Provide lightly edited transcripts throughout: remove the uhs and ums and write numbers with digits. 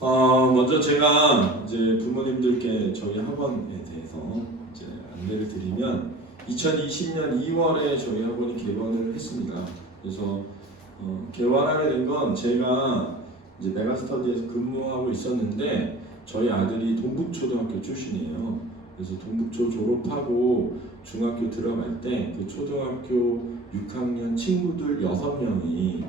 먼저 제가 이제 부모님들께 저희 학원에 대해서 이제 안내를 드리면 2020년 2월에 저희 학원이 개원을 했습니다. 그래서 개원하게 된 건 제가 이제 메가스터디에서 근무하고 있었는데 저희 아들이 동북초등학교 출신이에요. 그래서 동북초 졸업하고 중학교 들어갈 때 그 초등학교 6학년 친구들 6명이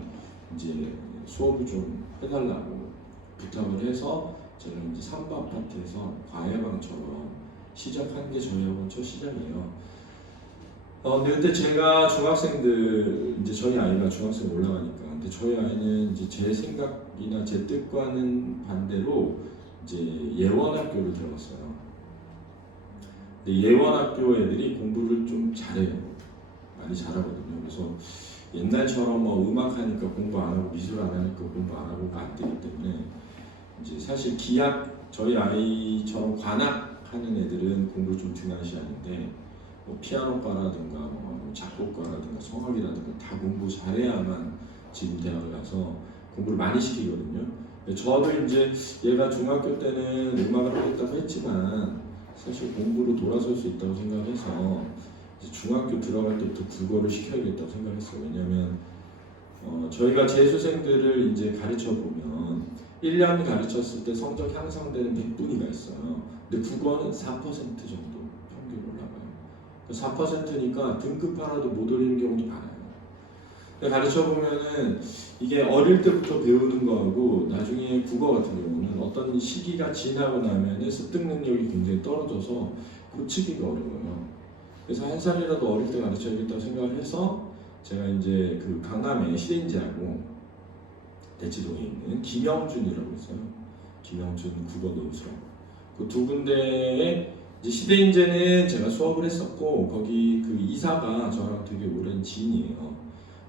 이제 수업을 좀 해달라고 부탁을 해서 저는 이제 삼부 아파트에서 과외방처럼 시작한 게 저희 학원 첫 시작이에요. 근데 그때 제가 중학생들 이제 저희 아이가 중학생 올라가니까 근데 저희 아이는 이제 제 생각이나 제 뜻과는 반대로 이제 예원학교를 들어갔어요. 근데 예원학교 애들이 공부를 좀 잘해요. 많이 잘하거든요. 그래서 옛날처럼 뭐 음악하니까 공부 안 하고 미술 안 하니까 공부 안 하고가 안 되기 때문에 이제 사실 기악 저희 아이처럼 관악하는 애들은 공부를 좀 등한시하는데 뭐 피아노과라든가 뭐 작곡과라든가 성악이라든가 다 공부 잘해야만 지금 대학을 가서 공부를 많이 시키거든요. 저도 이제 얘가 중학교 때는 음악을 하겠다고 했지만 사실 공부로 돌아설 수 있다고 생각해서 이제 중학교 들어갈 때부터 국어를 시켜야겠다고 생각했어요. 왜냐하면 저희가 재수생들을 이제 가르쳐 보면 1년 가르쳤을 때 성적 향상되는 100분위가 있어요. 근데 국어는 4% 정도 평균 올라가요. 4%니까 등급 하나도 못 올리는 경우도 많아요. 근데 가르쳐 보면은 이게 어릴 때부터 배우는 거하고 나중에 국어 같은 경우는 어떤 시기가 지나고 나면은 습득 능력이 굉장히 떨어져서 고치기가 어려워요. 그래서 한 살이라도 어릴 때 가르쳐야겠다고 생각을 해서 제가 이제 그 강남에 시대인재하고 대치동에 있는 김영준이라고 있어요. 김영준 국어 노수업. 그 두 군데에 이제 시대인재는 제가 수업을 했었고 거기 그 이사가 저랑 되게 오랜 지인이에요.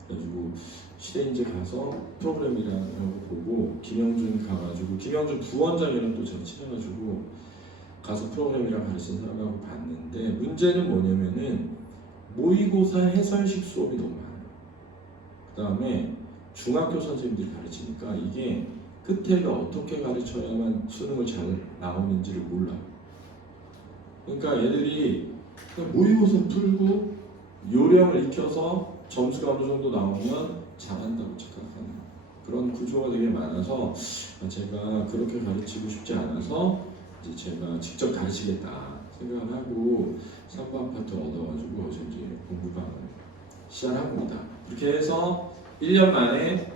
그래가지고 시대인재 가서 프로그램이라는 거 보고 김영준 가가지고 김영준 부원장이랑 또 제가 친해가지고 가서 프로그램이랑 가르친 사람하고 봤는데 문제는 뭐냐면은 모의고사 해설식 수업이 너무 많아요. 그 다음에 중학교 선생님들이 가르치니까 이게 끝에가 어떻게 가르쳐야만 수능을 잘 나오는지를 몰라요. 그러니까 애들이 그냥 모의고사 풀고 요령을 익혀서 점수가 어느 정도 나오면 잘한다고 착각하는 그런 구조가 되게 많아서 제가 그렇게 가르치고 싶지 않아서 이제 제가 직접 가르치겠다 생각을 하고 삼부 아파트를 얻어가지고 어제 이제 공부방을 시작한 겁니다. 그렇게 해서 1년 만에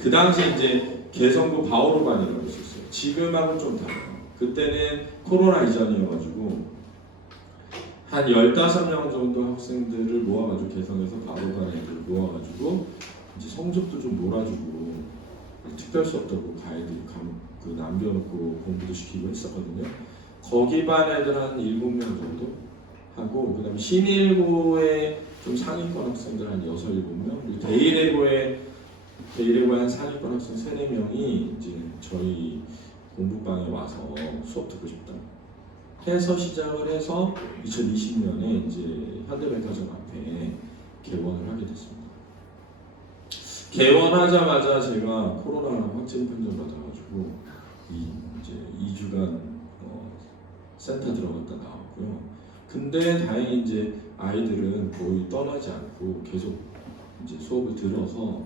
그 당시 이제 개성고 바오로반이라고 있었어요. 지금하고는 좀 달라요. 그때는 코로나 이전이어가지고 한 15명 정도 학생들을 모아가지고 개성에서 바오로반 애들을 모아가지고 이제 성적도 좀 몰아주고 특별 수업도 가이드 그 남겨놓고 공부도 시키고 했었거든요. 거기 반 애들 한 7명 정도 하고 그 다음에 신일고에 좀 상위권 학생들 한 6, 7명 그리고 데이레고에 한 상위권 학생 3, 4명이 이제 저희 공부방에 와서 수업 듣고 싶다 해서 시작을 해서 2020년에 이제 현대백화점 앞에 개원을 하게 됐습니다. 개원하자마자 제가 코로나 확진 판정 받아가지고 이제 2주간 센터 들어갔다 나왔고요. 근데 다행히 이제 아이들은 거의 떠나지 않고 계속 이제 수업을 들어서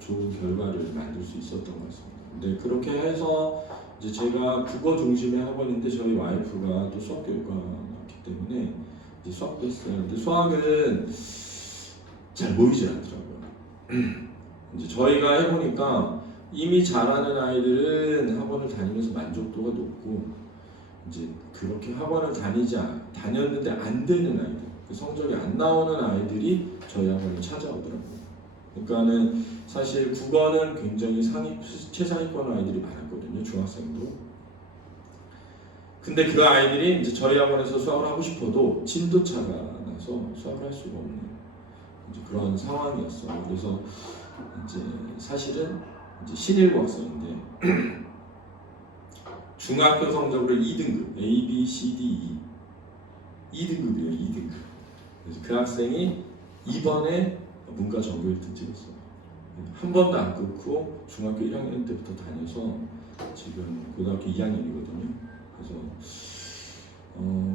좋은 결과를 만들 수 있었던 것 같습니다. 근데 그렇게 해서 이제 제가 국어 중심의 학원인데 저희 와이프가 또 수학교육과였기 때문에 이제 수학도 했어요. 근데 수학은 잘 보이지 않더라고요. 이제 저희가 해보니까 이미 잘하는 아이들은 학원을 다니면서 만족도가 높고 이제 그렇게 학원을 다녔는데 안 되는 아이들, 그 성적이 안 나오는 아이들이 저희 학원을 찾아오더라고요. 그러니까는 사실 국어는 굉장히 최상위권 아이들이 많았거든요, 중학생도. 근데 그 아이들이 이제 저희 학원에서 수학을 하고 싶어도 진도차가 나서 수학을 할 수가 없는 이제 그런 상황이었어요. 그래서 이제 사실은 이제 신일고 학생인데 중학교 성적으로 2등급, A, B, C, D, E 2등급이에요, 2등급. 그래서 그 학생이 이번에 문과 전교 1등 찍었어요. 한 번도 안 끊고 중학교 1학년 때부터 다녀서 지금 고등학교 2학년이거든요. 그래서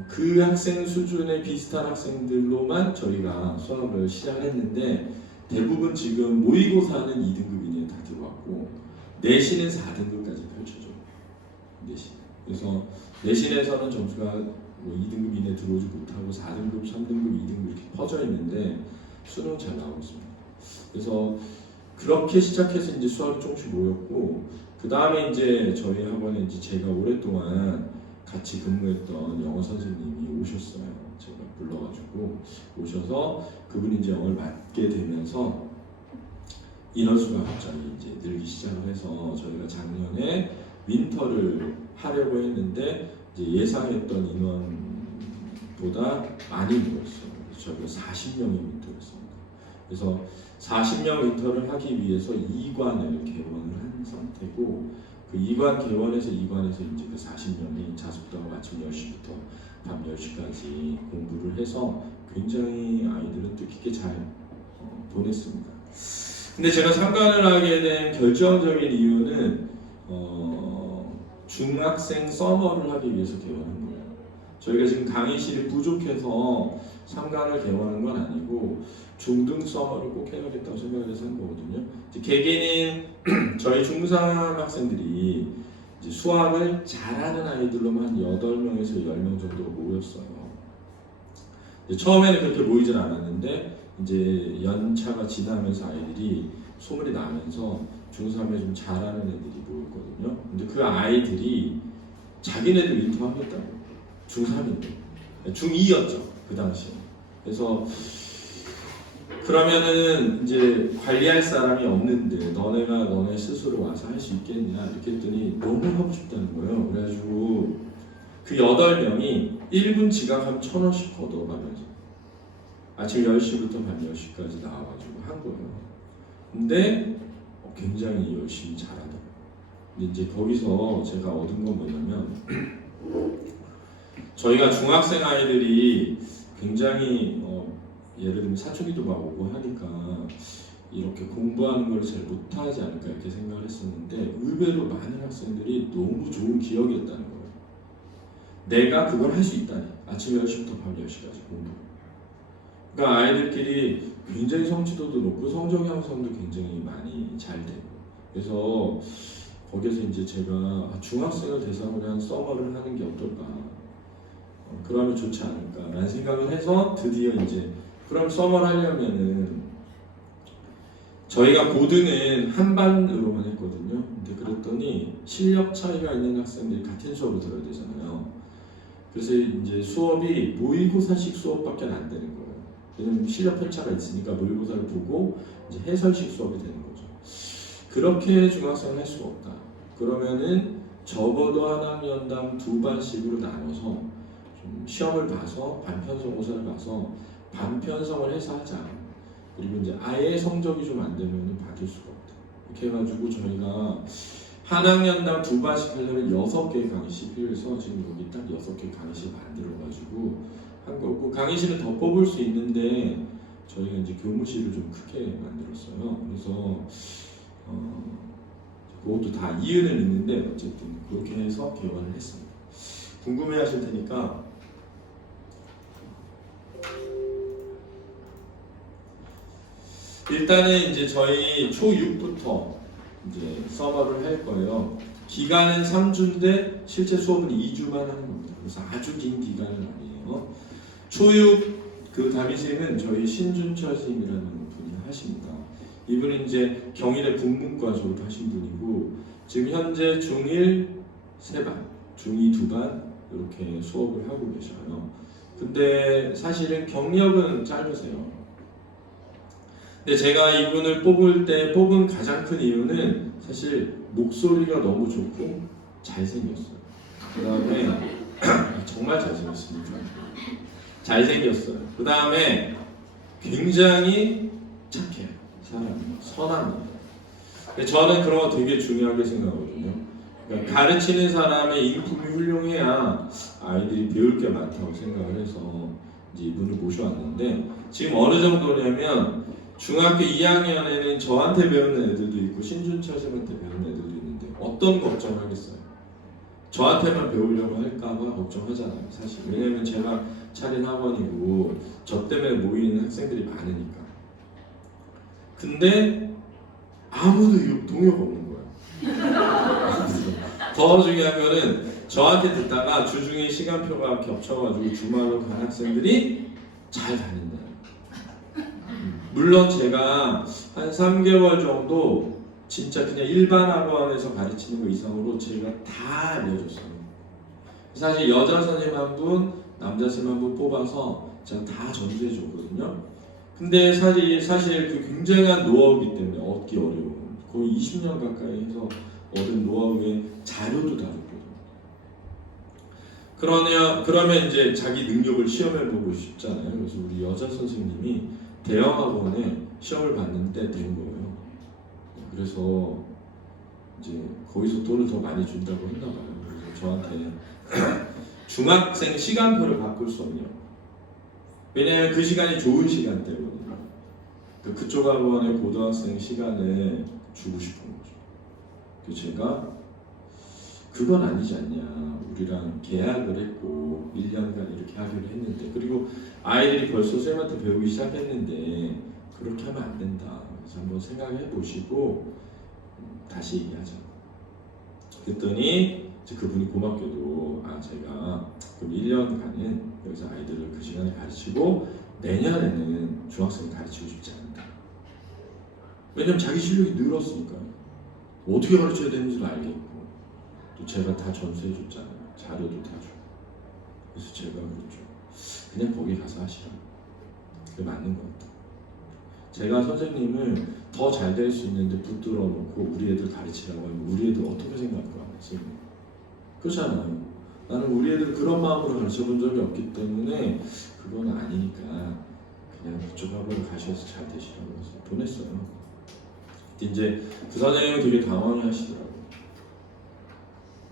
그 학생 수준의 비슷한 학생들로만 저희가 수업을 시작했는데 대부분 지금 모의고사는 2등급 이내 다 들어왔고 내신은 4등급까지 펼쳐져요. 내신. 그래서 내신에서는 점수가 뭐 2등급 이내 들어오지 못하고 4등급, 3등급, 2등급 이렇게 퍼져 있는데 수능 잘 나오고 있습니다. 그래서 그렇게 시작해서 이제 수학이 조금씩 모였고 그 다음에 이제 저희 학원에 이제 제가 오랫동안 같이 근무했던 영어 선생님이 오셨어요. 제가 불러가지고 오셔서 그분이 이제 영어를 맡게 되면서 인원수가 갑자기 이제 늘기 시작을 해서 저희가 작년에 윈터를 하려고 했는데 이제 예상했던 인원보다 많이 늘었어요. 그래서 저희가 40명의 윈터를 했습니다. 그래서 40명 윈터를 하기 위해서 2관을 개원을 한 상태고 그 2관 개원해서 2관에서 이제 그 40명이 자습도하고 아침 10시부터 밤 10시까지 공부를 해서 굉장히 아이들은 뜻깊게 잘 보냈습니다. 근데 제가 참관을 하게 된 결정적인 이유는 중학생 서머를 하기 위해서 개원한 거예요. 저희가 지금 강의실이 부족해서 3강을 개원한 건 아니고 중등 서머를 꼭 해야겠다고 생각을 해서 한 거거든요. 계기는 저희 중3 학생들이 이제 수학을 잘하는 아이들로만 한 8명에서 10명 정도가 모였어요. 처음에는 그렇게 모이질 않았는데 이제 연차가 지나면서 아이들이 소문이 나면서 중3에 좀 잘하는 애들이 모였거든요. 근데 그 아이들이 자기네들 윈터 하겠다고 중3인데 중2였죠 그 당시에. 그래서 그러면은 이제 관리할 사람이 없는데 너네가 너네 스스로 와서 할 수 있겠냐 이렇게 했더니 너무 하고 싶다는 거예요. 그래가지고 그 8명이 1분 지각하면 1,000원씩 걷어가면서 아침 10시부터 밤 10시까지 나와가지고 한 거예요. 근데 굉장히 열심히 잘하더라고요. 근데 이제 거기서 제가 얻은 건 뭐냐면 저희가 중학생 아이들이 굉장히 예를 들면 사춘기도 막 오고 하니까 이렇게 공부하는 걸 잘 못하지 않을까 이렇게 생각을 했었는데 의외로 많은 학생들이 너무 좋은 기억이었다는 거예요. 내가 그걸 할 수 있다니. 아침 10시부터 밤 10시까지 공부. 그러니까 아이들끼리 굉장히 성취도도 높고 성적 향상도 굉장히 많이 잘 되고. 그래서 거기서 이제 제가 중학생을 대상으로 한 서머를 하는 게 어떨까. 그러면 좋지 않을까라는 생각을 해서 드디어 이제 그럼 서머를 하려면은 저희가 고등은 한 반으로만 했거든요. 근데 그랬더니 실력 차이가 있는 학생들이 같은 수업을 들어야 되잖아요. 그래서 이제 수업이 모의고사식 수업밖에 안 되는 거예요. 왜냐면 실력 편차가 있으니까 모의고사를 보고 이제 해설식 수업이 되는 거죠. 그렇게 중학생을 할 수가 없다. 그러면은 적어도 한 학년당 2반씩으로 나눠서 좀 시험을 봐서 반편성고사를 봐서 반편성을 해서 하자. 그리고 이제 아예 성적이 좀 안 되면 받을 수가 없다. 이렇게 해가지고 저희가 한 학년당 2반씩 하려면 6개의 강의실 필요해서 지금 여기 딱 6개 강의실 만들어가지고 한 거고 강의실은 더 뽑을 수 있는데 저희가 이제 교무실을 좀 크게 만들었어요. 그래서 그것도 다 이유는 있는데 어쨌든 그렇게 해서 개원을 했습니다. 궁금해하실 테니까 일단은 이제 저희 초6부터 이제 서머를 할 거예요. 기간은 3주인데 실제 수업은 2주만 하는 겁니다. 그래서 아주 긴 기간은 아니에요. 초6 그 담임쌤은 저희 신준철 선생님이라는 분이 하십니다. 이분은 이제 경희대 국문과 졸업하신 분이고 지금 현재 중1 3반, 중2 2반 이렇게 수업을 하고 계셔요. 근데 사실은 경력은 짧으세요. 근데 제가 이분을 뽑을 때 뽑은 가장 큰 이유는 사실 목소리가 너무 좋고 잘생겼어요. 그 다음에 정말 잘생겼습니다. 잘생겼어요. 그 다음에 굉장히 착해요. 사람이 선합니다. 근데 저는 그런 거 되게 중요하게 생각하거든요. 그러니까 가르치는 사람의 인품이 훌륭해야 아이들이 배울 게 많다고 생각을 해서 이제 이분을 모셔왔는데 지금 어느 정도냐면 중학교 2학년에는 저한테 배우는 애들도 있고 신준철쌤한테 배우는 애들도 있는데 어떤 걱정하겠어요? 저한테만 배우려고 할까봐 걱정하잖아요, 사실. 왜냐면 제가 차린 학원이고 저 때문에 모이는 학생들이 많으니까. 근데 아무도 동요가 없는 거예요. 더 중요한 거는 저한테 듣다가 주중에 시간표가 겹쳐가지고 주말로 간 학생들이 잘 다닌다. 물론 제가 한 3개월 정도 진짜 그냥 일반 학원에서 가르치는 거 이상으로 제가 다 알려줬어요. 사실 여자 선생님 한 분, 남자 선생님 한 분 뽑아서 제가 다 전수해 줬거든요. 근데 사실 그 굉장한 노하우이기 때문에 얻기 어려운 거의 20년 가까이 해서 얻은 노하우의 자료도 다 줬거든요. 그러면 이제 자기 능력을 시험해보고 싶잖아요. 그래서 우리 여자 선생님이 대형학원에 시험을 봤는데 된 거예요. 그래서 이제 거기서 돈을 더 많이 준다고 했나 봐요. 그래서 저한테 중학생 시간표를 바꿀 수 없냐고. 왜냐면 그 시간이 좋은 시간대거든요. 그쪽 학원의 고등학생 시간을 주고 싶은 거죠. 그래서 제가 그건 아니지 않냐. 우리랑 계약을 했고 1년간 이렇게 하기로 했는데, 그리고 아이들이 벌써 쌤한테 배우기 시작했는데 그렇게 하면 안 된다. 그래서 한번 생각해 보시고 다시 얘기하자. 그랬더니 그분이 고맙게도 제가 그럼 1년간은 여기서 아이들을 그 시간에 가르치고 내년에는 중학생을 가르치고 싶지 않다. 왜냐면 자기 실력이 늘었으니까요. 어떻게 가르쳐야 되는지를 알겠고 또 제가 다 전수해 줬잖아요. 자료도 다 주고. 그래서 제가 그랬죠. 그냥 거기 가서 하시라. 그게 맞는 것 같아요. 제가 선생님을 더 잘 될 수 있는데 붙들어 놓고 우리 애들 가르치라고 하면 우리 애들 어떻게 생각할 거야? 지금 그렇잖아요. 나는 우리 애들 그런 마음으로 가르쳐 본 적이 없기 때문에 그건 아니니까 그냥 그쪽 학원을 가셔서 잘 되시라고 해서 보냈어요. 이제 그 선생님은 되게 당황해 하시더라고요.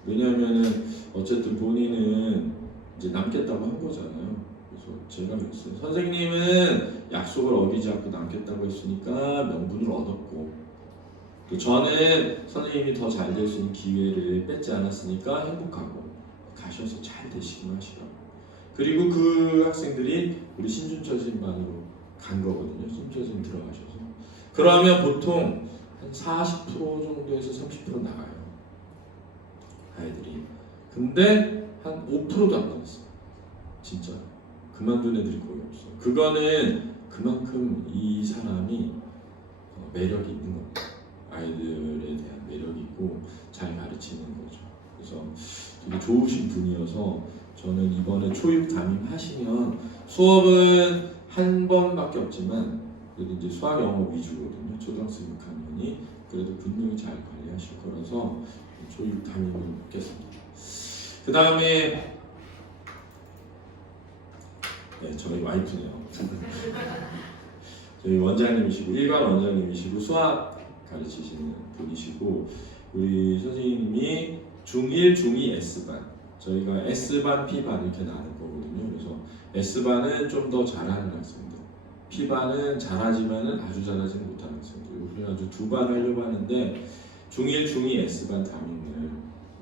왜냐하면은 어쨌든 본인은 이제 남겠다고 한 거잖아요. 그래서 제가 그랬어요. 선생님은 약속을 어기지 않고 남겠다고 했으니까 명분을 얻었고, 또 저는 선생님이 더 잘 될 수 있는 기회를 뺏지 않았으니까 행복하고 가셔서 잘 되시기만 하시라고. 그리고 그 학생들이 우리 신준철 선생님 반으로 간 거거든요. 신준철 선생님 들어가셔서. 그러면 보통 한 40% 정도에서 30% 나가요, 아이들이. 근데 한 5%도 안 나갔어요. 진짜 그만둔 애들이 거의 없어요. 그거는 그만큼 이 사람이 매력이 있는 겁니다. 아이들에 대한 매력이 있고 잘 가르치는 거죠. 그래서 되게 좋으신 분이어서 저는 이번에 초육 담임하시면 수업은 한 번밖에 없지만 그래도 이제 수학 영어 위주거든요. 초등학생 6학년이. 그래도 분명히 잘 관리하실 거라서 초육 담임을 받겠습니다. 그 다음에 저희 와이프네요. 저희 원장님이시고 일반 원장님이시고 수학 가르치시는 분이시고, 우리 선생님이 중1, 중2 S반, 저희가 S반, P반 이렇게 나눌 거거든요. 그래서 S반은 좀 더 잘하는 학생들, P반은 잘하지만은 아주 잘하지 못하는 학생들, 그래가지고 두 반 하려고 하는데 중1, 중2 S반 담임을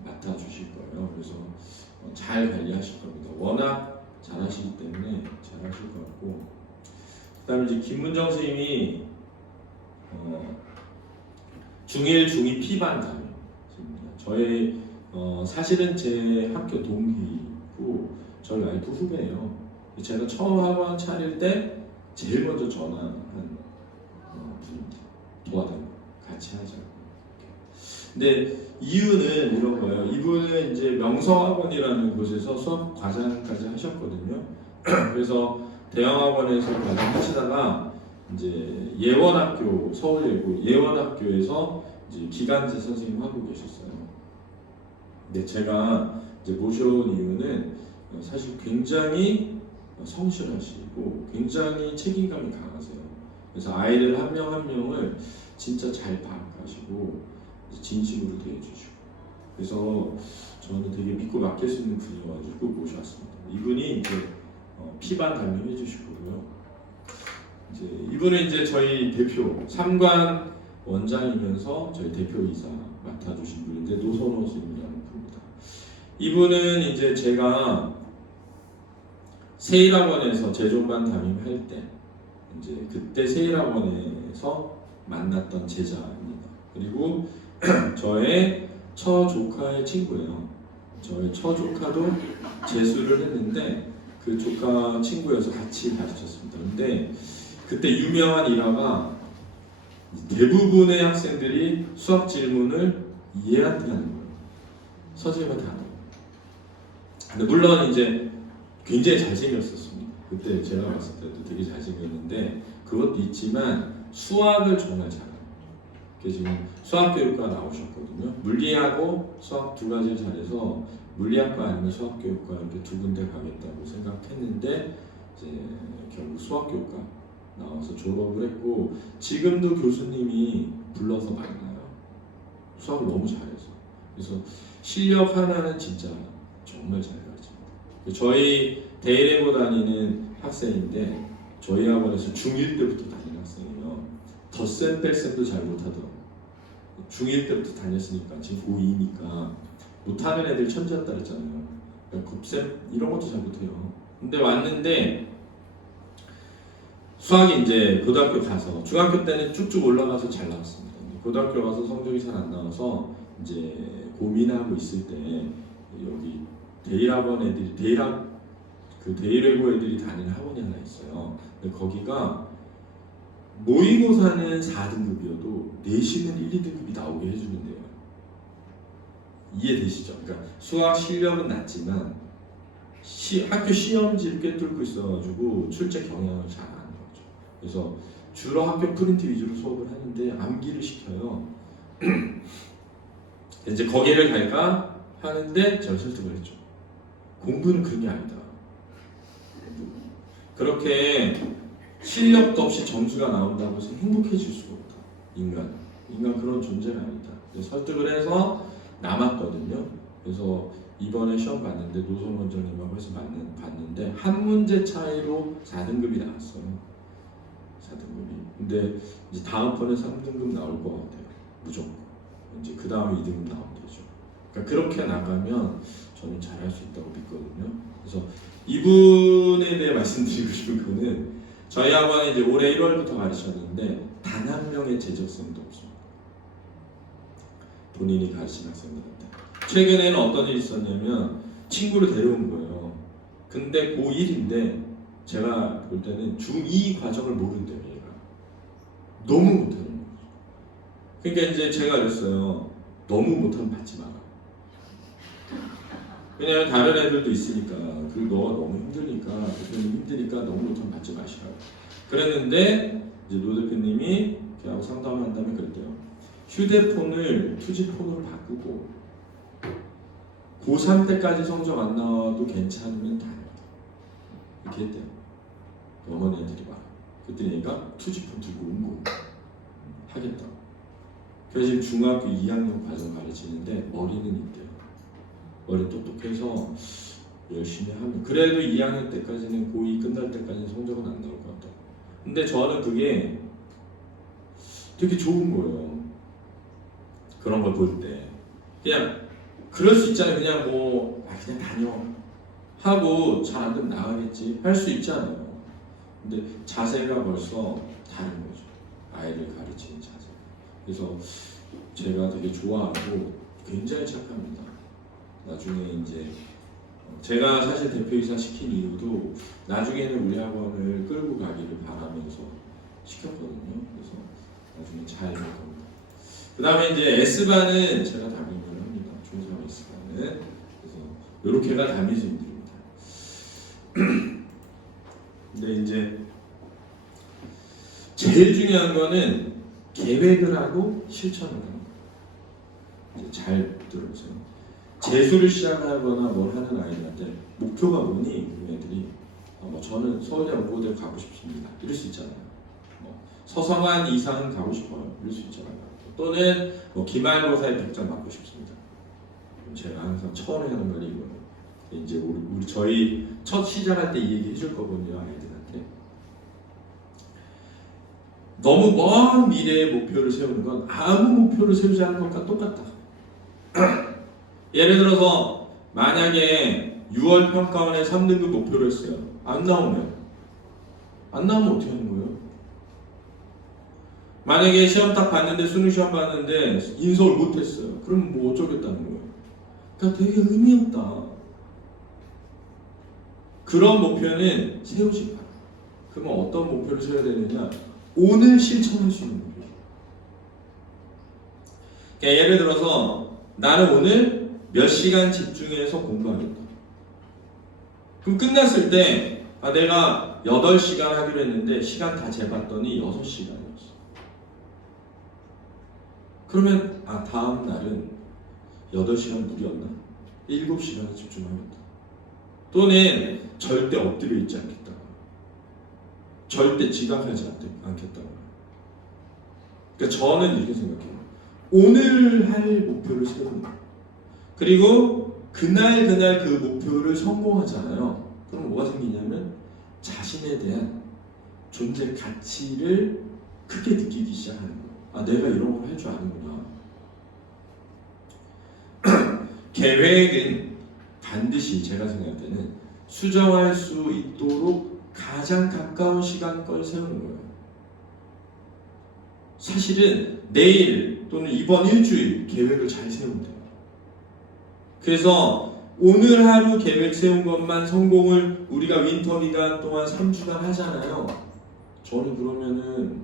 맡아주실 거예요. 그래서 잘 관리하실 겁니다. 워낙 잘하시기 때문에 잘하실 것 같고, 그다음에 이제 김문정 선생님이 중1, 중2 P반 담임입니다. 저의 사실은 제 학교 동기고 저희 와이프 후배예요. 제가 처음 학원 차릴 때 제일 먼저 전화한 분입니다. 도와달라고, 같이 하자고. 근데 이유는 이런 거예요. 이분은 이제 명성학원이라는 곳에서 수학 과장까지 하셨거든요. 그래서 대형학원에서 과장 하시다가 이제 예원학교, 서울예고 예원학교에서 이제 기간제 선생님 하고 계셨어요. 근데 제가 이제 모셔온 이유는 사실 굉장히 성실하시고 굉장히 책임감이 강하세요. 그래서 아이들 한 명 한 명을 진짜 잘 파악하시고 진심으로 대해주시고, 그래서 저는 되게 믿고 맡길 수 있는 분이어가지고 모셔왔습니다. 이분이 이제 P반 담임해 주실 거고요. 이제 이분은 이제 저희 대표 3관 원장이면서 저희 대표이사 맡아주신 분인데 노선호 선생님이라는 분입니다. 이분은 이제 제가 세일학원에서 제종반 담임할 때 이제 그때 세일학원에서 만났던 제자입니다. 그리고 저의 처조카의 친구예요. 저의 처조카도 재수를 했는데 그 조카 친구여서 같이 가르쳤습니다. 근데 그때 유명한 일화가 대부분의 학생들이 수학 질문을 이해 안 하는 거예요. 선생님한테 안 해요. 근데 물론 이제 굉장히 잘생겼었습니다. 그때 제가 봤을 때도 되게 잘생겼는데 그것도 있지만 수학을 정말 잘해요. 지금 수학교육과 나오셨거든요. 물리하고 수학 두 가지를 잘해서 물리학과 아니면 수학교육과 이렇게 두 군데 가겠다고 생각했는데 이제 결국 수학교육과 나와서 졸업을 했고 지금도 교수님이 불러서 만나요. 수학을 너무 잘해서. 그래서 실력 하나는 진짜 정말 잘 가르칩니다. 저희 대일외고 다니는 학생인데 저희 학원에서 중1 때부터 다니는 학생이에요. 덧셈 뺄셈도 잘 못하더라고요. 중1 때부터 다녔으니까 지금 고2니까 못하는 애들 천재였다 그랬잖아요. 그러니까 곱셈 이런 것도 잘 못해요. 근데 왔는데 수학이 이제 고등학교 가서 중학교 때는 쭉쭉 올라가서 잘 나왔습니다. 고등학교 가서 성적이 잘 안 나와서 이제 고민하고 있을 때 여기 대일학원 애들이 대일외고 애들이 다니는 학원이 하나 있어요. 근데 거기가 모의고사는 4등급이어도 내신은 1, 2등급이 나오게 해주는데요. 이해되시죠? 그러니까 수학 실력은 낮지만 학교 시험지를 꿰뚫고 있어가지고 출제 경향을 잘 아는 거죠. 그래서 주로 학교 프린트 위주로 수업을 하는데 암기를 시켜요. 이제 거기를 갈까 하는데 제가 설득을 했죠. 공부는 그런 게 아니다. 그렇게 실력도 없이 점수가 나온다고 해서 행복해질 수가 없다. 인간 그런 존재가 아니다. 설득을 해서 남았거든요. 그래서 이번에 시험 봤는데 노선 원장님하고 해서 봤는데 한 문제 차이로 4등급이 나왔어요. 4등급이. 근데 이제 다음 번에 3등급 나올 것 같아요. 무조건. 이제 그 다음에 2등급 나오면 되죠. 그러니까 그렇게 나가면 저는 잘할 수 있다고 믿거든요. 그래서 이분에 대해 말씀드리고 싶은 거는 저희 학원에 이제 올해 1월부터 가르쳤는데 단 한 명의 재적생도 없습니다. 본인이 가르친 학생들한테. 최근에는 어떤 일이 있었냐면 친구를 데려온 거예요. 근데 고1인데 제가 볼 때는 중2 과정을 모른대요. 얘가 너무 못하는 거죠. 그러니까 이제 제가 그랬어요. 너무 못하면 받지 마라. 왜냐면 다른 애들도 있으니까 그리고 너가 너무 힘드니까 대표님 힘드니까 너무 못하면 받지 마시라고 그랬는데 이제 노 대표님이 걔하고 상담을 한 다음에 그랬대요. 휴대폰을 투지폰으로 바꾸고 고3 때까지 성적 안 나와도 괜찮으면 다 해요. 이렇게 했대요. 어머니들이 막 그랬더니 얘가 투지폰 들고 온 거 하겠다. 그래서 지금 중학교 2학년 과정 가르치는데 머리는 있대요. 머리 똑똑해서 열심히 하면 그래도 2학년 때까지는 고2 끝날 때까지는 성적은 안 나올 것 같다. 근데 저는 그게 되게 좋은 거예요. 그런 걸 볼 때 그냥 그럴 수 있잖아요. 그냥 그냥 다녀 하고 잘 안 되면 나가겠지 할 수 있잖아요. 근데 자세가 벌써 다른 거죠. 아이를 가르치는 자세. 그래서 제가 되게 좋아하고 굉장히 착합니다. 나중에 이제 제가 사실 대표이사 시킨 이유도 나중에는 우리 학원을 끌고 가기를 바라면서 시켰거든요. 그래서 나중에 잘 될 겁니다. 그 다음에 이제 S반은 제가 담임을 합니다. 중3 S반은. 그래서 이렇게가 담임진들입니다. 근데 이제 제일 중요한 거는 계획을 하고 실천을 하는 거예요. 이제 잘 들어보세요. 재수를 시작하거나 뭘 하는 아이들한테 목표가 뭐니? 그런 애들이 저는 서울대 연고대 가고 싶습니다. 이럴 수 있잖아요. 서성한 이상은 가고 싶어요. 이럴 수 있잖아요. 또는 기말고사에 100점 받고 싶습니다. 제가 항상 처음에 하는 말이 이거예요. 이제 우리 저희 첫 시작할 때 이 얘기 해줄 거거든요, 아이들한테. 너무 먼 미래의 목표를 세우는 건 아무 목표를 세우지 않은 것과 똑같다. 예를 들어서 만약에 6월 평가원에 3등급 목표를 했어요. 안 나오면 어떻게 하는 거예요? 만약에 시험 딱 봤는데 수능 시험 봤는데 인서울 못했어요. 그럼 뭐 어쩌겠다는 거예요? 그러니까 되게 의미 없다. 그런 목표는 세우지 마. 그러면 어떤 목표를 세워야 되느냐? 오늘 실천할 수 있는 목표. 그러니까 예를 들어서 나는 오늘 몇 시간 집중해서 공부하겠다. 그럼 끝났을 때 내가 8시간 하기로 했는데 시간 다 재봤더니 6시간이었어. 그러면 다음 날은 8시간 무리였나? 7시간에 집중하겠다. 또는 절대 엎드려 있지 않겠다. 절대 지각하지 않겠다. 그러니까 저는 이렇게 생각해요. 오늘 할 목표를 세우는 거예요. 그리고 그날 그 목표를 성공하잖아요. 그럼 뭐가 생기냐면 자신에 대한 존재 가치를 크게 느끼기 시작하는 거예요. 내가 이런 걸 할 줄 아는구나. 계획은 반드시 제가 생각할 때는 수정할 수 있도록 가장 가까운 시간걸 세우는 거예요. 사실은 내일 또는 이번 일주일 계획을 잘 세우면 돼요. 그래서 오늘 하루 계획 세운 것만 성공을 우리가 윈터 기간 동안 3주간 하잖아요. 저는 그러면은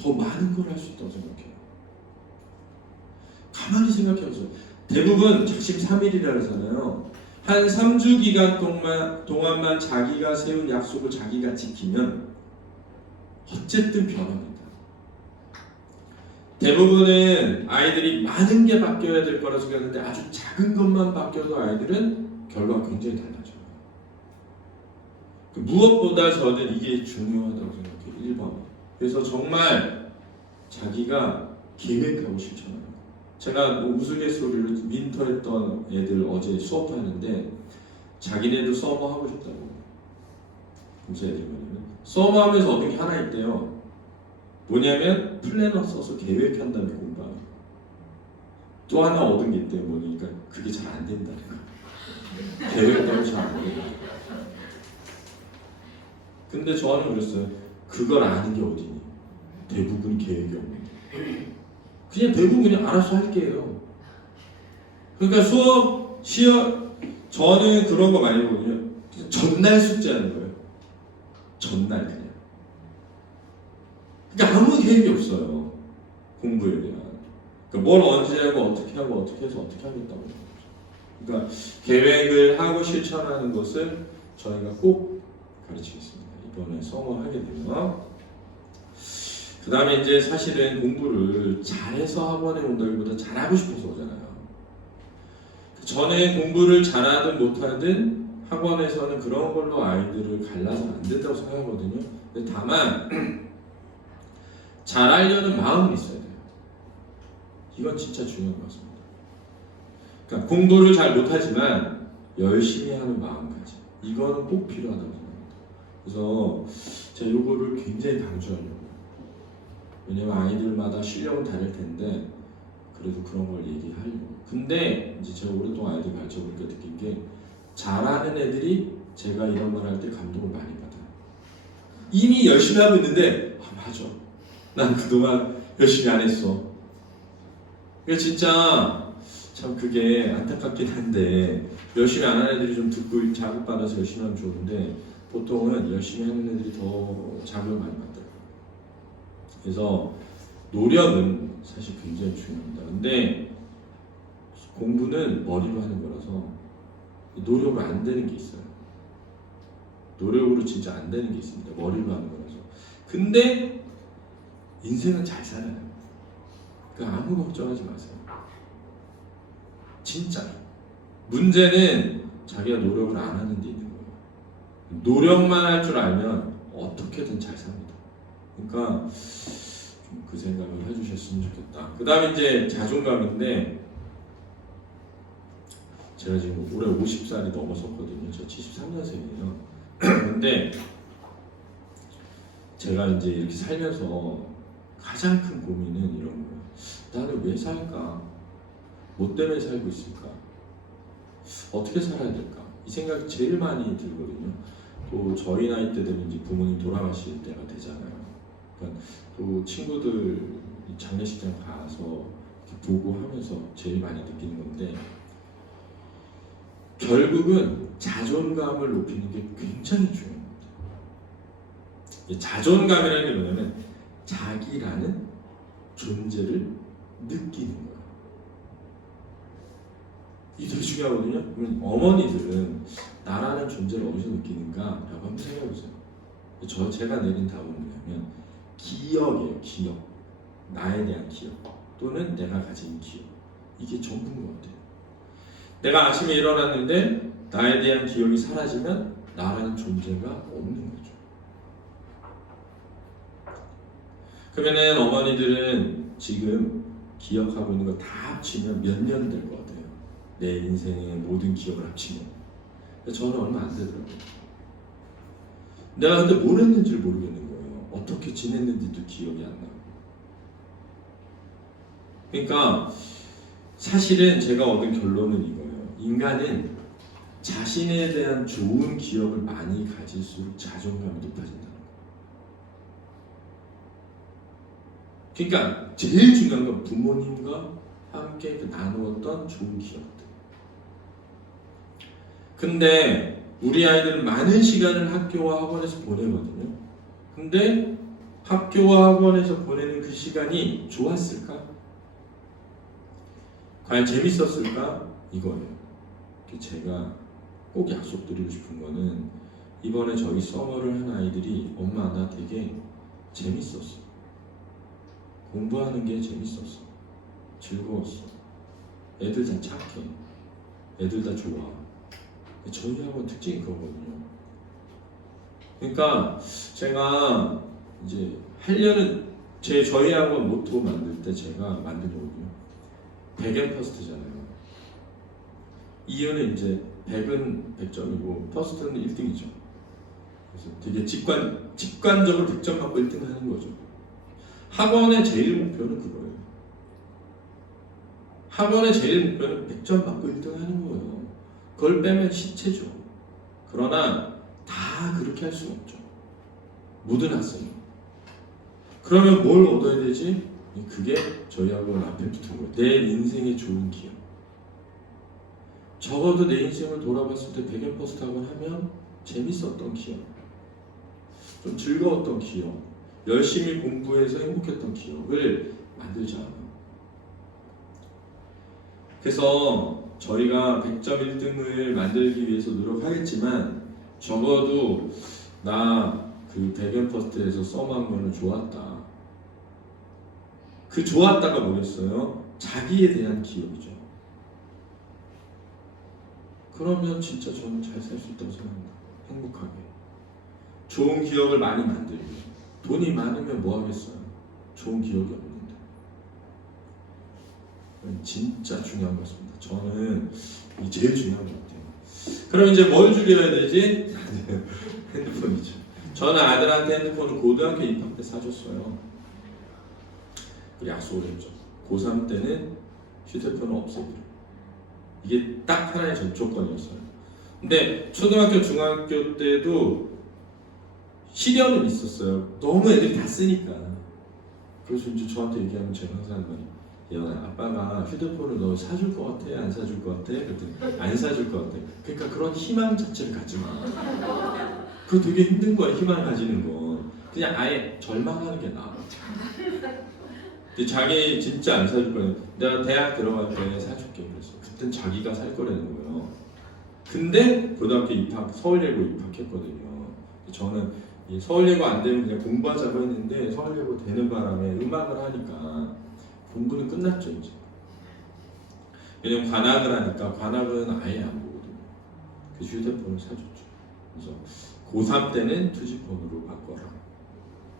더 많은 걸 할 수 있다고 생각해요. 가만히 생각해보세요. 대부분 작심 3일이라 하잖아요. 한 3주 기간 동안만 자기가 세운 약속을 자기가 지키면 어쨌든 변합니다. 대부분은 아이들이 많은 게 바뀌어야 될 거라 생각하는데 아주 작은 것만 바뀌어도 아이들은 결과가 굉장히 달라져요. 무엇보다 저는 이게 중요하다고 생각해요. 1번. 그래서 정말 자기가 계획하고 실천하는 거예요. 제가 우스갯소리로 윈터 했던 애들 어제 수업하는데 자기네들 서버 하고 싶다고. 무슨 애들 뭐냐면 서버 하면서 얻은 게 하나 있대요. 뭐냐면 플래너 써서 계획한 다음에 공부하는 거. 또 하나 얻은 게 있대요. 뭐니까 그게 잘 안 된다는 거. 계획대로 잘 안 된다. 근데 저는 그랬어요. 그걸 아는 게 어디니? 대부분 계획이 없는데. 그냥 대부분 그냥 알아서 할게요. 그러니까 수업, 시험, 저는 그런 거 많이 보거든요. 전날 숙제하는 거예요. 전날 그냥. 그러니까 아무 계획이 없어요. 공부에 대한. 그러니까 뭘 언제 하고 어떻게 하고 어떻게 해서 어떻게 하겠다고. 그러니까 계획을 하고 실천하는 것을 저희가 꼭 가르치겠습니다. 이번에 성공하게 되면. 그 다음에 이제 사실은 공부를 잘해서 학원에 온다기보다 잘하고 싶어서 오잖아요. 전에 공부를 잘하든 못하든 학원에서는 그런 걸로 아이들을 갈라서는 안 된다고 생각하거든요. 근데 다만 잘하려는 마음은 있어야 돼요. 이건 진짜 중요한 것 같습니다. 그러니까 공부를 잘 못하지만 열심히 하는 마음까지 이거는 꼭 필요하다고 생각합니다. 그래서 제가 이거를 굉장히 강조하려고. 왜냐면 아이들마다 실력은 다를 텐데 그래도 그런 걸 얘기하려고. 근데 이제 제가 오랫동안 아이들 가르쳐보니까 느낀 게 잘하는 애들이 제가 이런 말 할 때 감동을 많이 받아요. 이미 열심히 하고 있는데 맞아. 난 그동안 열심히 안 했어. 그래서 진짜 참 그게 안타깝긴 한데 열심히 안 하는 애들이 좀 듣고 자극받아서 열심히 하면 좋은데 보통은 열심히 하는 애들이 더 자극을 많이 받아요. 그래서 노력은 사실 굉장히 중요합니다. 근데 공부는 머리로 하는 거라서 노력으로 안 되는 게 있어요. 노력으로 진짜 안 되는 게 있습니다. 머리로 하는 거라서. 근데 인생은 잘 살아요. 그러니까 아무 걱정하지 마세요. 진짜. 문제는 자기가 노력을 안 하는 데 있는 거예요. 노력만 할 줄 알면 어떻게든 잘 삽니다. 그러니까 좀 그 생각을 해주셨으면 좋겠다. 그 다음에 이제 자존감인데 제가 지금 올해 50살이 넘어섰거든요. 저 73년생이에요. 근데 제가 이제 이렇게 살면서 가장 큰 고민은 이런 거예요. 나는 왜 살까? 뭐 때문에 살고 있을까? 어떻게 살아야 될까? 이 생각이 제일 많이 들거든요. 또 저희 나이 때 되면 이제 부모님 돌아가실 때가 되잖아요. 그러니까 또 친구들 장례식장 가서 이렇게 보고 하면서 제일 많이 느끼는 건데, 결국은 자존감을 높이는 게 굉장히 중요합니다. 이 자존감이라는 게 뭐냐면 자기라는 존재를 느끼는 거예요. 이게 되게 중요하거든요. 그러면 어머니들은 나라는 존재를 어디서 느끼는가? 라고 한번 생각해보세요. 제가 내린 답은 뭐냐면 기억이에요. 기억. 나에 대한 기억 또는 내가 가진 기억. 이게 전부인 것 같아요. 내가 아침에 일어났는데 나에 대한 기억이 사라지면 나라는 존재가 없는 거죠. 그러면은 어머니들은 지금 기억하고 있는 거 다 합치면 몇 년 될 것 같아요? 내 인생의 모든 기억을 합치면. 저는 얼마 안 되더라고요. 내가 근데 뭘 했는지를 모르겠는 거예요. 어떻게 지냈는지도 기억이 안 나고. 그러니까 사실은 제가 얻은 결론은 이거예요. 인간은 자신에 대한 좋은 기억을 많이 가질수록 자존감이 높아진다는 거예요. 그러니까 제일 중요한 건 부모님과 함께 나누었던 좋은 기억들. 근데 우리 아이들은 많은 시간을 학교와 학원에서 보내거든요. 근데 학교와 학원에서 보내는 그 시간이 좋았을까? 과연 재밌었을까? 이거예요. 제가 꼭 약속드리고 싶은 거는, 이번에 저희 서머를 한 아이들이 엄마 나 되게 재밌었어. 공부하는 게 재밌었어. 즐거웠어. 애들 다 착해. 애들 다 좋아. 저희 학원 특징이 그거거든요. 그러니까 제가 이제 하려는 저희 학원 모토 만들 때 제가 만든 거거든요. 100엔 퍼스트잖아요. 이유는 이제 100은 100점이고 퍼스트는 1등이죠. 그래서 되게 직관적으로 100점 받고 1등 하는 거죠. 학원의 제일 목표는 그거예요. 학원의 제일 목표는 100점 받고 1등 하는 거예요. 그걸 빼면 시체죠. 그러나 다 그렇게 할 수는 없죠. 모든 학생이. 그러면 뭘 얻어야 되지? 그게 저희 학원 앞에 붙은 거예요. 내 인생의 좋은 기억. 적어도 내 인생을 돌아봤을 때 100엔 퍼스트 학원 하면 재밌었던 기억, 좀 즐거웠던 기억, 열심히 공부해서 행복했던 기억을 만들자. 그래서 저희가 100점 1등을 만들기 위해서 노력하겠지만, 적어도 나 그 100엔 퍼스트에서 썸한 거는 좋았다. 그 좋았다가 뭐겠어요? 자기에 대한 기억이죠. 그러면 진짜 저는 잘 살 수 있다고 생각합니다. 행복하게. 좋은 기억을 많이 만들고. 돈이 많으면 뭐 하겠어요? 좋은 기억이 없는데. 진짜 중요한 것 같습니다. 저는 이게 제일 중요한 것 같아요. 그럼 이제 뭘 줄여야 되지? 핸드폰이죠. 저는 아들한테 핸드폰을 고등학교 입학 때 사줬어요. 약속을 했죠. 고3 때는 휴대폰을 없애기로. 이게 딱 하나의 전 조건이었어요. 근데 초등학교, 중학교 때도 시련은 있었어요. 너무 애들이 다 쓰니까. 그래서 이제 저한테 얘기하면 제가 항상 하는 말이, 예원아, 아빠가 휴대폰을 너 사줄 것 같아? 안 사줄 것 같아? 그랬더니 안 사줄 것 같아. 그러니까 그런 희망 자체를 갖지 마. 그거 되게 힘든 거야, 희망 가지는 거. 그냥 아예 절망하는 게 나아. 근데 자기 진짜 안 사줄 거예요. 내가 대학 들어갈 때 사줄게 그랬어. 그땐 자기가 살 거라는 거예요. 근데 고등학교 입학, 서울예고 입학했거든요. 저는 서울예고 안 되면 그냥 공부하자고 했는데, 서울예고 되는 바람에 음악을 하니까 공부는 끝났죠 이제. 왜냐면 관악을 하니까, 관악은 아예 안 보거든요. 그래서 휴대폰을 사줬죠. 그래서 고3 때는 투지폰으로 바꿔라.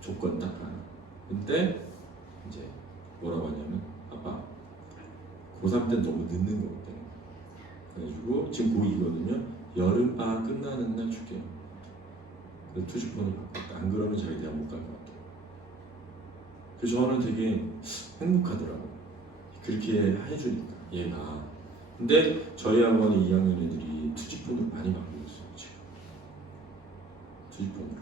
조건 딱 하나. 근데 이제 뭐라고 하냐면, 아빠 고3 때는 너무 늦는 거거든요. 그래가지고 지금 고2거든요. 여름방학 끝나는 날 줄게요. 투지폰을 바꿨다. 안 그러면 자기 대학 못 갈 것 같아. 그래서 저는 되게 행복하더라고요. 그렇게 해주니까 얘가. 근데 저희 학원에 2학년 애들이 투지폰을 많이 바꾸고 있어요. 지금 투지폰으로.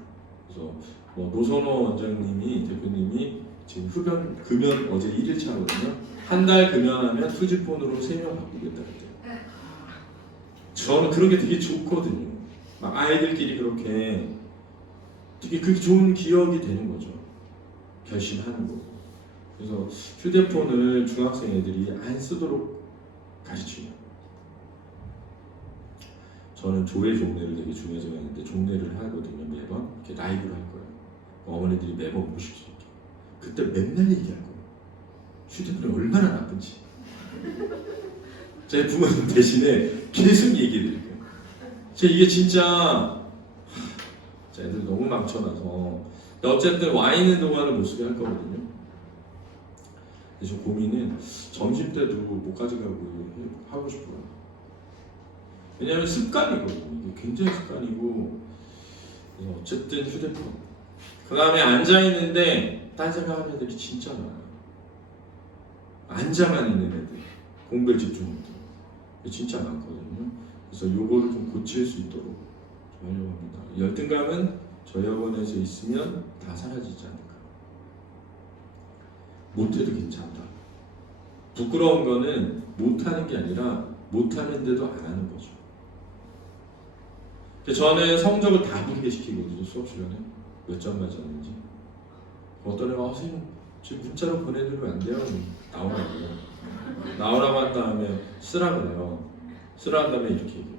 그래서 뭐 노선호 원장님이 대표님이 지금 흡연 금연 어제 1일차거든요. 한 달 금연하면 투지폰으로 3명 바꾸겠다 그래요. 저는 그런 게 되게 좋거든요. 막 아이들끼리 그렇게 되게 그게 좋은 기억이 되는 거죠. 결심하는 거. 그래서 휴대폰을 중학생 애들이 안 쓰도록 가르치고, 저는 조회 종례를 되게 중요하게 하는데 종례를 하거든요. 매번 이렇게 라이브로 할 거예요. 어머니들이 매번 보실 수 있게. 그때 맨날 얘기할 거예요. 휴대폰이 얼마나 나쁜지. 제 부모님 대신에 계속 얘기해 드릴게요. 제가 이게 진짜 애들 너무 망쳐놔서. 어쨌든 와 있는 동안은 못 쓰게 할 거거든요. 그래서 고민은 점심 때도 못 가져가고 하고 싶어요. 왜냐하면 습관이거든요. 이게 굉장히 습관이고. 그래서 어쨌든 휴대폰. 그 다음에 앉아 있는데 딴 생각하는 애들이 진짜 많아요. 앉아만 있는 애들, 공부에 집중 못해요. 진짜 많거든요. 그래서 요거를 좀 고칠 수 있도록 좀 하려고 합니다. 열등감은 저희 학원에서 있으면 다 사라지지 않을까. 못해도 괜찮다. 부끄러운 거는 못하는 게 아니라 못하는데도 안 하는 거죠. 저는 성적을 다 분배시키거든요. 수업 시간에 몇 점 맞았는지. 어떤 애가 선생님 지금 문자로 보내드리면 안 돼요? 나오라고요. 나오라고 한 다음에 쓰라 그래요. 쓰라 한 다음에 이렇게 얘기해요.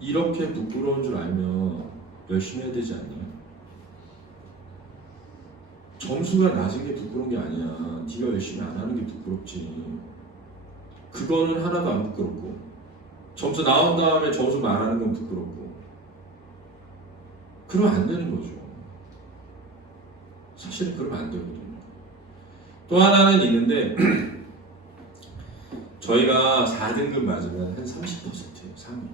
이렇게 부끄러운 줄 알면 열심히 해야 되지 않냐? 점수가 낮은 게 부끄러운 게 아니야. 네가 열심히 안 하는 게 부끄럽지. 그거는 하나도 안 부끄럽고, 점수 나온 다음에 점수 말하는 건 부끄럽고. 그러면 안 되는 거죠. 사실은 그러면 안 되거든요. 또 하나는 있는데 저희가 4등급 맞으면 한 30%예요. 3위.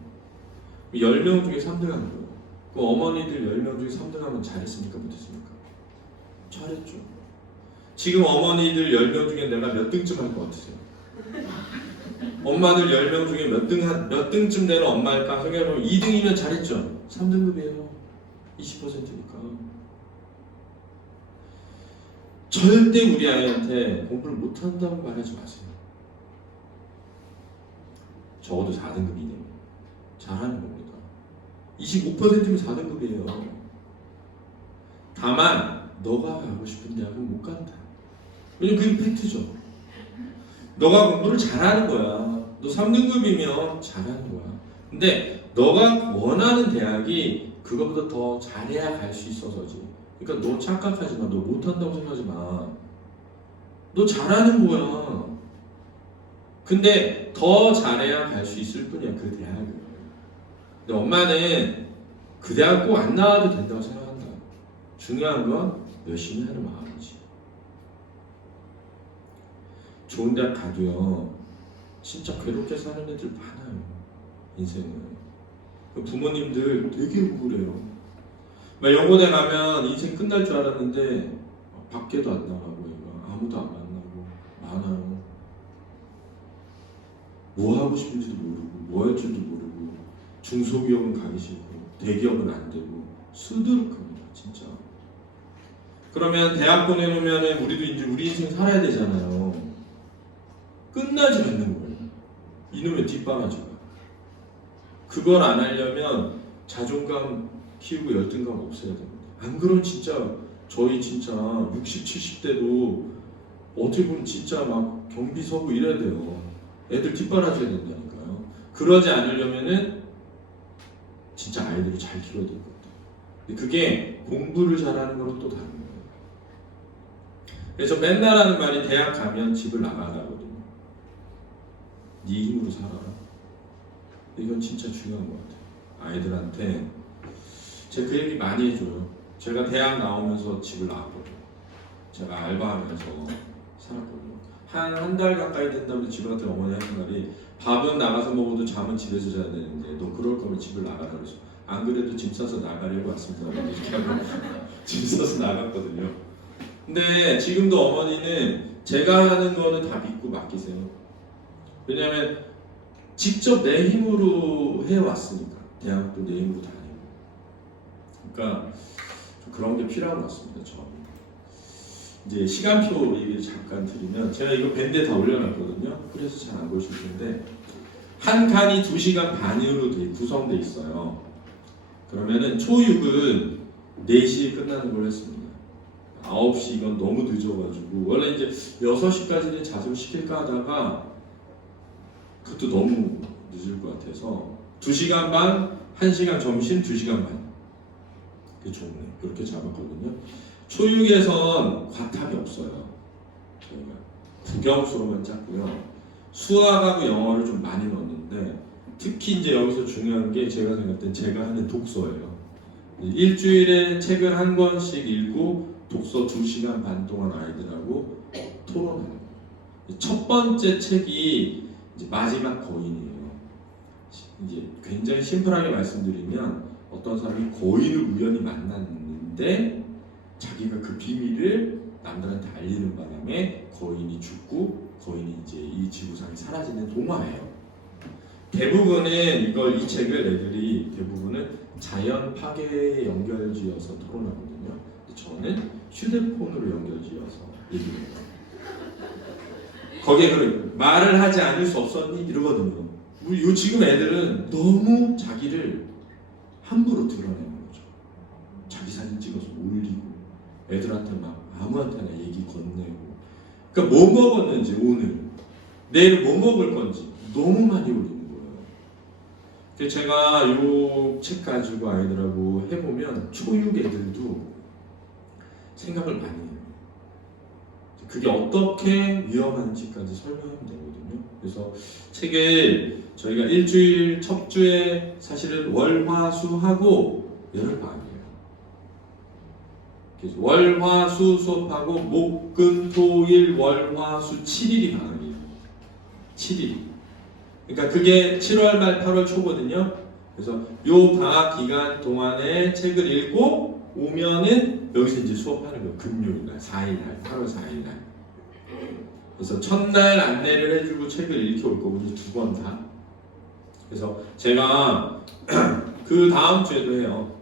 10명 중에 3등 하는 거예요. 그 어머니들 10명 중에 3등 하면 잘했습니까? 못했습니까? 잘했죠. 지금 어머니들 10명 중에 내가 몇 등쯤 할 것 같으세요? 엄마들 10명 중에 몇 등쯤 되는 엄마일까 생각해보면 2등이면 잘했죠. 3등급이에요. 20%니까. 절대 우리 아이한테 공부를 못한다고 말하지 마세요. 적어도 4등급 이내면 잘하는 겁니다. 25%면 4등급이에요. 다만 너가 가고 싶은 대학은 못 간다. 왜냐면 그게 팩트죠. 너가 공부를 잘하는 거야. 너 3등급이면 잘하는 거야. 근데 너가 원하는 대학이 그거보다 더 잘해야 갈 수 있어서지. 그러니까 너 착각하지 마. 너 못한다고 생각하지 마. 너 잘하는 거야. 근데 더 잘해야 갈 수 있을 뿐이야. 그 대학은. 근데 엄마는 그 대학 꼭 안 나와도 된다고 생각한다. 중요한 건 열심히 하는 마음이지. 좋은 대학 가도요, 진짜 괴롭게 사는 애들 많아요. 인생은. 부모님들 되게 우울해요. 연고대 가면 인생 끝날 줄 알았는데 밖에도 안 나가고 얘가 아무도 안 만나고 많아요. 뭐 하고 싶은지도 모르고 뭐 할 줄도 모르고 중소기업은 가기 싫고 대기업은 안 되고 수두룩합니다. 진짜. 그러면 대학 보내놓으면 우리도 이제 우리 인생 살아야 되잖아요. 끝나지 않는 거예요. 이놈의 뒷바라지가. 그걸 안 하려면 자존감 키우고 열등감 없애야 됩니다. 안 그러면 진짜 저희 진짜 60, 70대도 어떻게 보면 진짜 막 경비 서고 이래야 돼요. 애들 뒷바라져야 된다니까요. 그러지 않으려면은 진짜 아이들을 잘 키워야 될 것 같아요. 근데 그게 공부를 잘하는 거랑 또 다른 거예요. 그래서 맨날 하는 말이 대학 가면 집을 나가라거든요. 네 힘으로 살아라. 이건 진짜 중요한 것 같아요. 아이들한테 제가 그 얘기 많이 해줘요. 제가 대학 나오면서 집을 나왔거든요. 제가 알바하면서 살았거든요. 한 달 가까이 된다면 집한테 어머니 하는 말이 밥은 나가서 먹어도 잠은 집에서 자야 되는데 너 그럴 거면 집을 나가라 그래서 안 그래도 짐 싸서 나가려고 왔습니다. 이렇게 하고 짐 싸서 나갔거든요. 근데 지금도 어머니는 제가 하는 거는 다 믿고 맡기세요. 왜냐하면 직접 내 힘으로 해왔으니까. 대학도 내 힘으로 다니고. 그러니까 좀 그런 게 필요한 것 같습니다. 저는. 이제 시간표 얘기를 잠깐 드리면 제가 이거 밴드에 다 올려놨거든요. 그래서 잘 안 보실 텐데 한 칸이 2시간 반으로 구성되어 있어요. 그러면은 초육은 4시에 끝나는 걸 했습니다. 9시 이건 너무 늦어가지고 원래 이제 6시까지는 자습 시킬까 하다가 그것도 너무 늦을 것 같아서 2시간 반, 1시간 점심, 2시간 반 그게 좋네. 이렇게 잡았거든요. 초육에선 과탑이 없어요. 저희가 국영수로만 짰고요. 수학하고 영어를 좀 많이 넣었는데 특히 이제 여기서 중요한 게 제가 생각할 땐 제가 하는 독서예요. 일주일에 책을 한 권씩 읽고 독서 2시간 반 동안 아이들하고 토론해요. 첫 번째 책이 이제 마지막 거인이에요. 이제 굉장히 심플하게 말씀드리면 어떤 사람이 거인을 우연히 만났는데 자기가 그 비밀을 남들한테 알리는 바람에 거인이 죽고 거인이 이제 이 지구상에 사라지는 동화예요. 대부분은 이 책을 애들이 대부분은 자연 파괴에 연결지어서 토론하거든요. 근데 저는 휴대폰으로 연결지어서 얘기해요. 거기에 말을 하지 않을 수 없었니? 이러거든요. 요 지금 애들은 너무 자기를 함부로 드러내는 거죠. 자기 사진 찍어서 올리고 애들한테 막 아무한테나 얘기 건네고 그러니까 뭐 먹었는지 오늘 내일 뭐 먹을 건지 너무 많이 올리는 거예요. 그래서 제가 요 책 가지고 아이들하고 해보면 초육 애들도 생각을 많이 해요. 그게 어떻게 위험한지까지 설명하면 되거든요. 그래서 책을 저희가 일주일 첫 주에 사실은 월, 화, 수 하고 열흘방학이에요. 그래서 월, 화, 수 수업하고 목, 금, 토, 일, 월, 화, 수 7일이 방학이에요. 7일. 그러니까 그게 7월 말 8월 초거든요. 그래서 요 방학 기간 동안에 책을 읽고 오면은 여기서 이제 수업하는 거예요. 금요일 날, 4일 날, 8월 4일 날. 그래서 첫날 안내를 해주고 책을 읽혀 올 거거든요. 2번 다. 그래서 제가 그 다음 주에도 해요.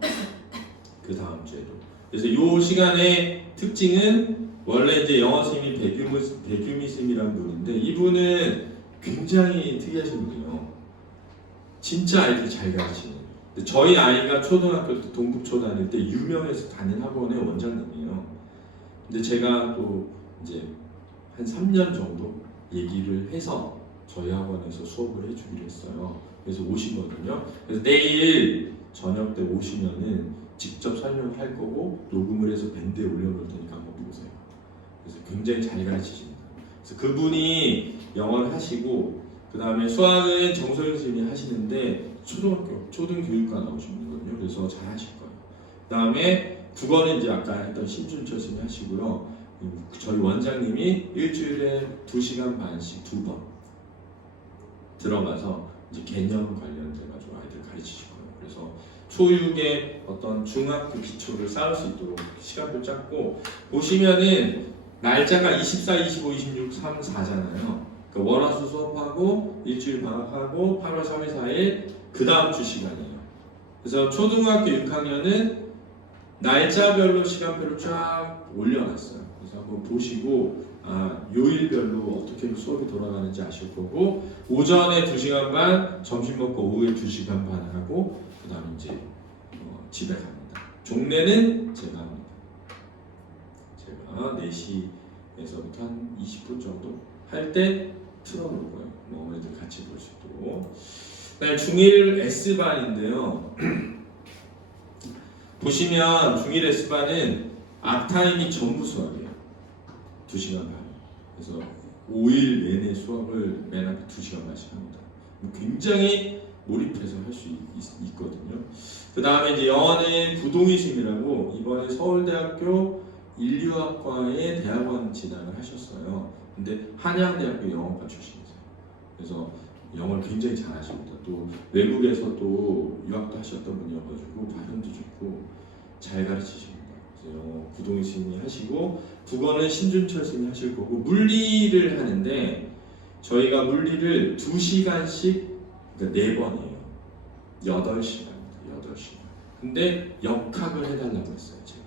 그 다음 주에도. 그래서 이 시간의 특징은 원래 이제 영어 선생님이 백유미쌤이라는 분인데 이분은 굉장히 특이하신 분이에요. 진짜 아이들 잘 가르치는. 저희 아이가 초등학교 때 동북초 다닐 때 유명해서 다닌 학원의 원장님이에요. 근데 제가 또 이제 한 3년 정도 얘기를 해서 저희 학원에서 수업을 해주기로 했어요. 그래서 오시거든요. 그래서 내일 저녁 때 오시면은 직접 설명할 거고 녹음을 해서 밴드에 올려놓을 테니까 한번 보세요. 그래서 굉장히 잘 가르치십니다. 그래서 그분이 영어를 하시고 그 다음에 수학은 정소영 선생님이 하시는데 초등교육과 나오신 분이거든요. 그래서 잘 하실 거예요. 그 다음에 국어는 이제 아까 했던 신준철 선생님이 하시고요. 저희 원장님이 일주일에 2시간 반씩 2번 들어가서 이제 개념 관련돼가지고 아이들 가르치실 거예요. 그래서 초육의 어떤 중학교 기초를 쌓을 수 있도록 시간표 짰고 보시면은 날짜가 24, 25, 26, 3, 4잖아요. 그러니까 월화수 수업하고 일주일 방학하고 8월 3일, 4일 그 다음 주 시간이에요. 그래서 초등학교 6학년은 날짜별로 시간표를 쫙 올려놨어요. 그래서 한번 보시고 요일별로 어떻게 수업이 돌아가는지 아실 거고 오전에 2시간 반, 점심 먹고 오후에 2시간 반 하고 그 다음에 이제 집에 갑니다. 종례는 제가 합니다. 제가 4시에서부터 한 20분 정도 할 때 틀어놓을 거예요. 어머니들 같이 볼 수 있도록. 그다음에 중1 S반인데요. 보시면 중1 S반은 앞타임이 전부 수학이에요. 2시간 반. 그래서 5일 내내 수학을 맨 앞에 2시간 반씩 합니다. 굉장히 몰입해서 할 수 있거든요. 그 다음에 이제 영어는 구동희심이라고 이번에 서울대학교 인류학과의 대학원 진학을 하셨어요. 근데 한양대학교 영어과 출신이세요. 그래서 영어를 굉장히 잘하십니다. 또 외국에서 또 유학도 하셨던 분이어가지고 발음도 좋고 잘 가르치십니다. 그래서 영어 구동희 스님이 하시고 국어는 신준철 스님이 하실 거고 물리를 하는데 저희가 물리를 2시간씩 그러니까 4번이에요. 8시간입니다. 8시간. 근데 역학을 해달라고 했어요. 제가.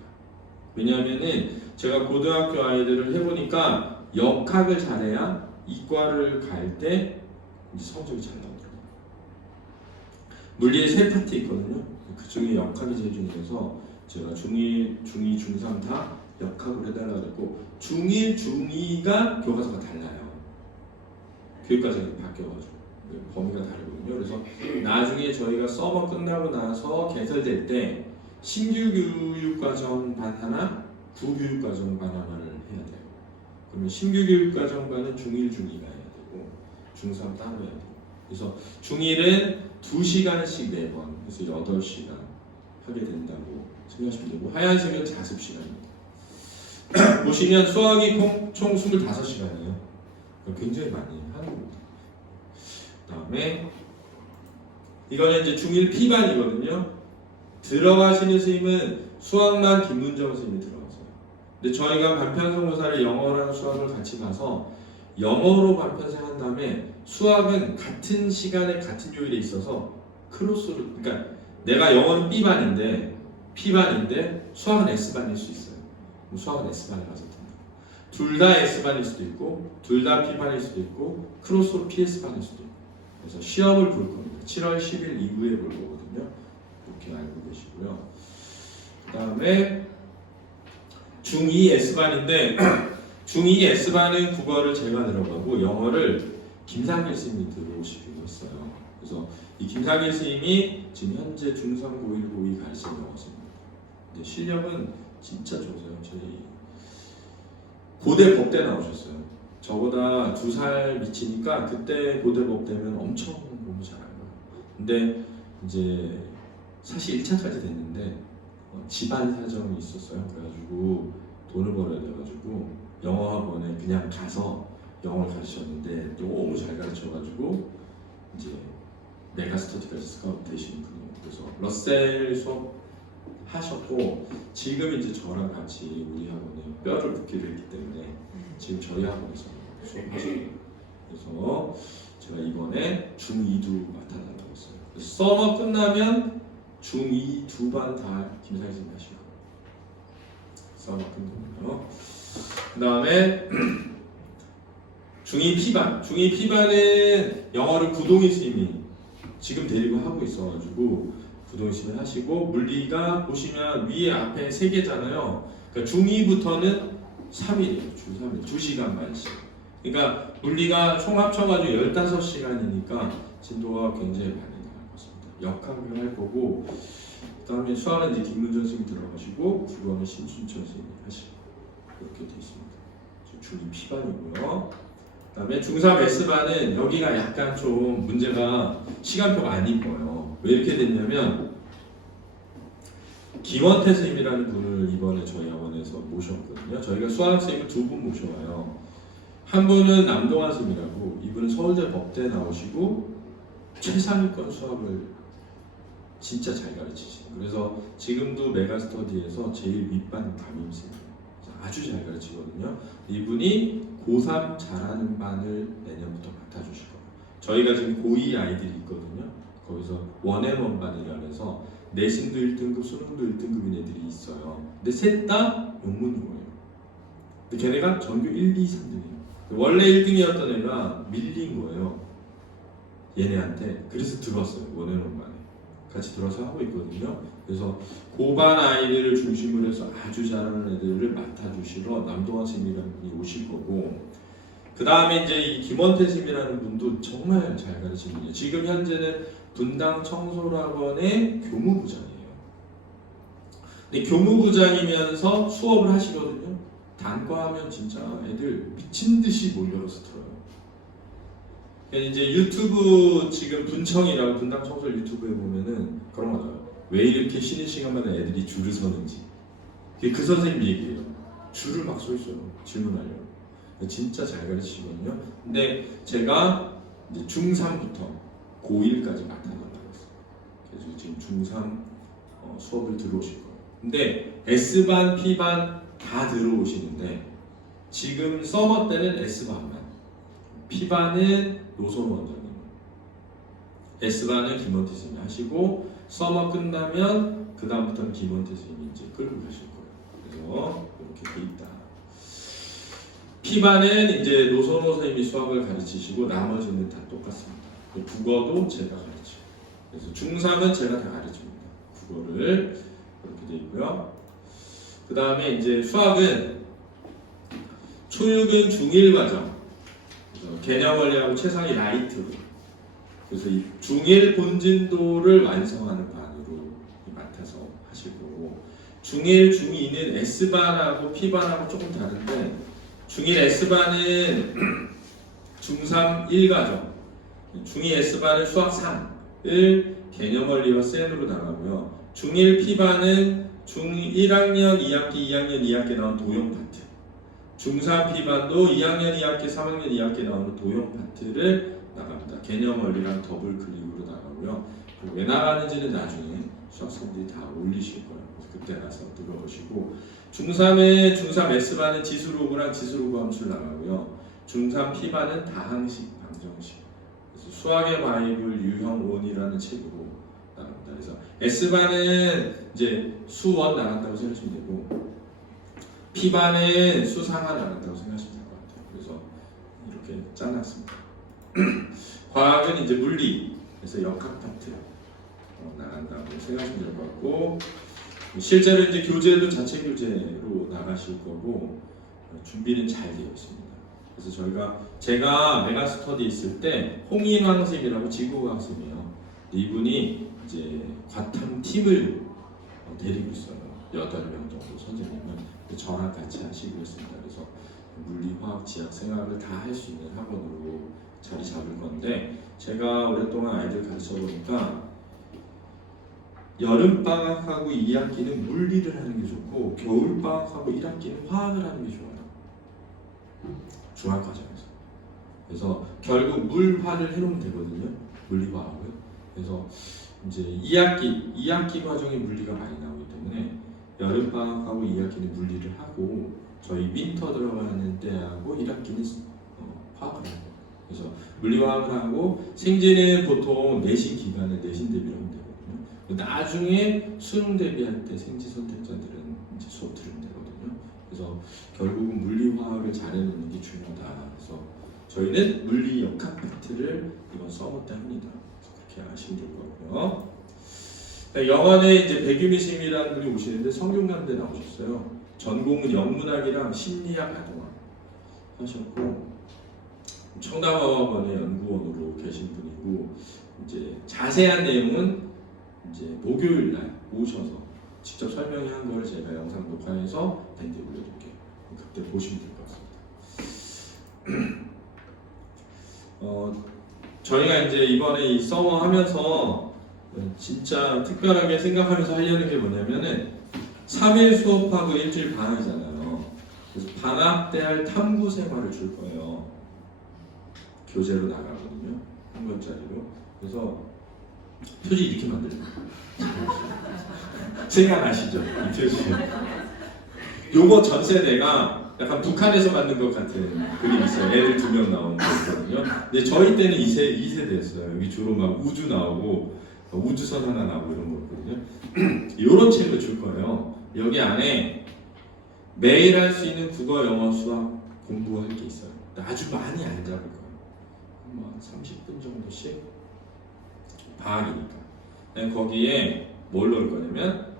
왜냐하면은 제가 고등학교 아이들을 해보니까 역학을 잘해야 이과를 갈 때 이제 성적이 잘 나오더라고요. 물리에 3파트 있거든요. 그 중에 역학이 제일 중요해서 제가 중1, 중2, 중3 다 역학을 해달라고 했고 중1, 중2가 교과서가 달라요. 교육과정이 바뀌어가지고 범위가 다르거든요. 그래서 나중에 저희가 서머 끝나고 나서 개설될 때 신규 교육과정 반 하나, 구교육과정 반 하나를 해야 돼요. 그러면 신규 교육과정반은 중1, 중2가 해야 되고 중3 따로 해야 돼요. 그래서 중1은 2시간씩 4번, 그래서 8시간 하게 된다고 생각하시면 되고 하얀색은 자습 시간입니다. 보시면 수학이 총 25시간이에요. 굉장히 많이 하는 겁니다. 그다음에 이거는 이제 중1 P반이거든요. 들어가시는 스님은 수학만 김문정 스님이 들어가세요. 근데 저희가 반편성고사를 영어랑 수학을 같이 가서 영어로 반편성 한 다음에 수학은 같은 시간에 같은 요일에 있어서 크로스로 그러니까 내가 영어는 B반인데 P반인데 수학은 S반일 수 있어요. 그럼 수학은 S반에 가서 둘 다 S반일 수도 있고 둘 다 P반일 수도 있고 크로스로 PS반일 수도 있고 그래서 시험을 볼 겁니다. 7월 10일 이후에 볼 거거든요. 이렇게 알고 계시고요. 그 다음에 중2 S반인데 중2 S반은 국어를 제가 들어가고 영어를 김상길 스님이 들어오시기로 했어요. 그래서 이 김상길 스님이 지금 현재 중3, 고1, 고2 가르치는 영어입니다. 근데 실력은 진짜 좋으세요. 저희 고대 법대 나오셨어요. 저보다 2살 미치니까 그때 고대 법대면 엄청 너무 잘한 거예요. 근데 이제 사실 1차까지 됐는데 집안 사정이 있었어요. 그래가지고 돈을 벌어야 돼가지고 영어 학원에 그냥 가서 영어를 가르쳤는데 너무 잘 가르쳐가지고 이제 메가스터디까지 스카우트 되시는 분이에요. 그래서 러셀 수업 하셨고 지금 이제 저랑 같이 우리 학원에 뼈를 묻기로 했기 때문에 지금 저희 학원에서 수업하시고 그래서 제가 이번에 중2도 맡아달라고 했어요. 그래서 서머 끝나면 중2 두 반 다 김상진 하시고 서머 끝나면요. 그 다음에 중2 P반 중2 P반은 영어를 구동희 스님이 지금 데리고 하고 있어가지고 구동희 스님이 하시고 물리가 보시면 위에 앞에 3개잖아요. 그러니까 중2부터는 3일이에요. 주 3일 2시간 반씩. 그러니까 물리가 총 합쳐가지고 15시간이니까 진도가 굉장히 많이 나갈 것입니다. 역학을 할 거고 그 다음에 수학은 이제 김문정 선생님이 들어가시고 국어는 신춘철 선생님이 하시고 이렇게 되어 있습니다. 중2 P반이고요. 그 다음에 중3 S반은 여기가 약간 좀 문제가 시간표가 안 이뻐요. 왜 이렇게 됐냐면 김원태 선생님이라는 분을 이번에 저희 학원에서 모셨거든요. 저희가 수학 선생님을 2분 모셔와요. 한 분은 남동환 선생님이라고 이분은 서울대 법대 나오시고 최상위권 수학을 진짜 잘 가르치시고 그래서 지금도 메가스터디에서 제일 윗반 담임선생님 아주 잘 가르치거든요. 이분이 고3 잘하는 반을 내년부터 맡아주실 거예요. 저희가 지금 고2 아이들이 있거든요. 거기서 원앤원 반이라 해서 내신도 1등급, 수능도 1등급인 애들이 있어요. 근데 셋 다 영문고예요. 근데 걔네가 전교 1, 2, 3등이에요. 원래 1등이었던 애가 밀린 거예요. 얘네한테. 그래서 들어왔어요. 원앤원 반에. 같이 들어서 하고 있거든요. 그래서 고반 아이들을 중심으로 해서 아주 잘하는 애들을 맡아주시러 남동환 선생님이라는 분이 오실 거고 그 다음에 이제 이 김원태 선생님이라는 분도 정말 잘 가르치는 분이에요. 지금 현재는 분당 청솔학원의 교무부장이에요. 근데 교무부장이면서 수업을 하시거든요. 단과하면 진짜 애들 미친 듯이 몰려서 들어요. 이제 유튜브 지금 분청이라고 분당 청솔 유튜브에 보면은 그런 거죠. 왜 이렇게 쉬는 시간마다 애들이 줄을 서는지. 그 선생님 얘기예요. 줄을 막 서 있어요. 질문하려고. 진짜 잘 가르치거든요. 근데 제가 이제 중3부터 고1까지 맡아달라고 했어요. 그래서 지금 중3 수업을 들어오실 거예요. 근데 S반, P반 다 들어오시는데 지금 서머 때는 S반만, P반은 노선 원장님, S반은 김원태 선생님이 하시고 서머 끝나면 그 다음부터는 김원태 선생님이 이제 끌고 가실 거예요. 그래서 이렇게 돼 있다. P반은 이제 노선호 선생님이 수학을 가르치시고 나머지는 다 똑같습니다. 국어도 제가 가르쳐요. 그래서 중3은 제가 다 가르칩니다. 국어를 그렇게 돼 있고요. 그 다음에 이제 수학은 초육은 중1 과정. 그래서 개념 원리하고 최상위 라이트로. 그래서 이 중1 본진도를 완성하는 반으로 맡아서 하시고 중1, 중2는 S반하고 P반하고 조금 다른데 중1 S반은 중3 1과정, 중2 S반은 수학 3을 개념 원리와 센으로 나가고요. 중1 P반은 중1학년 2학기, 2학년 2학기 나온 도형 파트, 중3 P반도 2학년 2학기, 3학년 2학기 나오는 도형 파트를 나갑니다. 개념 원리랑 더블 클릭으로 나가고요. 왜 나가는지는 나중에 수학생들이 다 올리실 거예요. 그때 가서 들어보시고 중3은 중3 S반은 지수로그랑 지수로그 함수를 나가고요. 중3 P반은 다항식, 방정식. 그래서 수학의 바이블 유형 1이라는 책으로 나갑니다. 그래서 S반은 이제 수1 나간다고 생각하시면 되고 P반은 수 상하 나간다고 생각하시면 될 것 같아요. 그래서 이렇게 짜놨습니다. 과학은 이제 물리, 그래서 역학 파트 나간다고 생각하시면 될 것 같고 실제로 이제 교재도 자체 교재로 나가실 거고 준비는 잘 되어 있습니다. 그래서 제가 메가스터디 있을 때 홍인왕 선생님이라고 지구과학 선생님이에요. 이분이 이제 과탐 팀을 데리고 있어요. 8명 정도 선생님은 저랑 같이 하시기로 했습니다. 그래서 물리, 화학, 지학, 생학을 다 할 수 있는 학원으로 자리 잡을 건데 제가 오랫동안 아이들 가르쳐 보니까 여름방학하고 2학기는 물리를 하는 게 좋고 겨울방학하고 1학기는 화학을 하는 게 좋아요. 중학과정에서. 그래서 결국 물화를 해놓으면 되거든요. 물리화학을. 그래서 이제 2학기 과정에 물리가 많이 나오기 때문에 여름방학하고 2학기는 물리를 하고 저희 윈터 들어가는 때하고 1학기는 화학을 하고 그래서 물리화학을 하고 생제는 보통 내신 기간에 내신 대비를 하면 되거든요. 나중에 수능 대비할 때 생지 선택자들은 이제 수업 들으면 되거든요. 그래서 결국은 물리화학을 잘해놓는 게 중요하다. 그래서 저희는 물리 역학 파트를 이번 서머 때 합니다. 그렇게 아시면 될 것 같고요. 영화에 이제 백유미 선생님이라는 분이 오시는데 성균관대 나오셨어요. 전공은 영문학이랑 심리학 아동학 하셨고 청담학원의 연구원으로 계신 분이고 이제 자세한 내용은 이제 목요일 날 오셔서 직접 설명한 걸 제가 영상 녹화해서 밴드에 올려둘게요. 그때 보시면 될 것 같습니다. 저희가 이제 이번에 이 서머 하면서 진짜 특별하게 생각하면서 하려는 게 뭐냐면은 3일 수업하고 일주일 방학이잖아요. 그래서 방학 때 할 탐구 생활을 줄 거예요. 교재로 나가거든요. 한 권짜리로. 그래서 표지 이렇게 만들어요. 생각나시죠? 이 표지. 요거 전 세대가 약간 북한에서 만든 것 같은 그림이 있어요. 애들 2명 나오는 거 있거든요. 근데 저희 때는 2세대였어요. 여기 주로 막 우주 나오고 우주선 하나 나오고 이런 거였거든요. 이런 책을 줄 거예요. 여기 안에 매일 할 수 있는 국어, 영어, 수학 공부할 게 있어요. 아주 많이 안 잡을 거예요. 한 30분 정도씩 방학이니까. 거기에 뭘 넣을 거냐면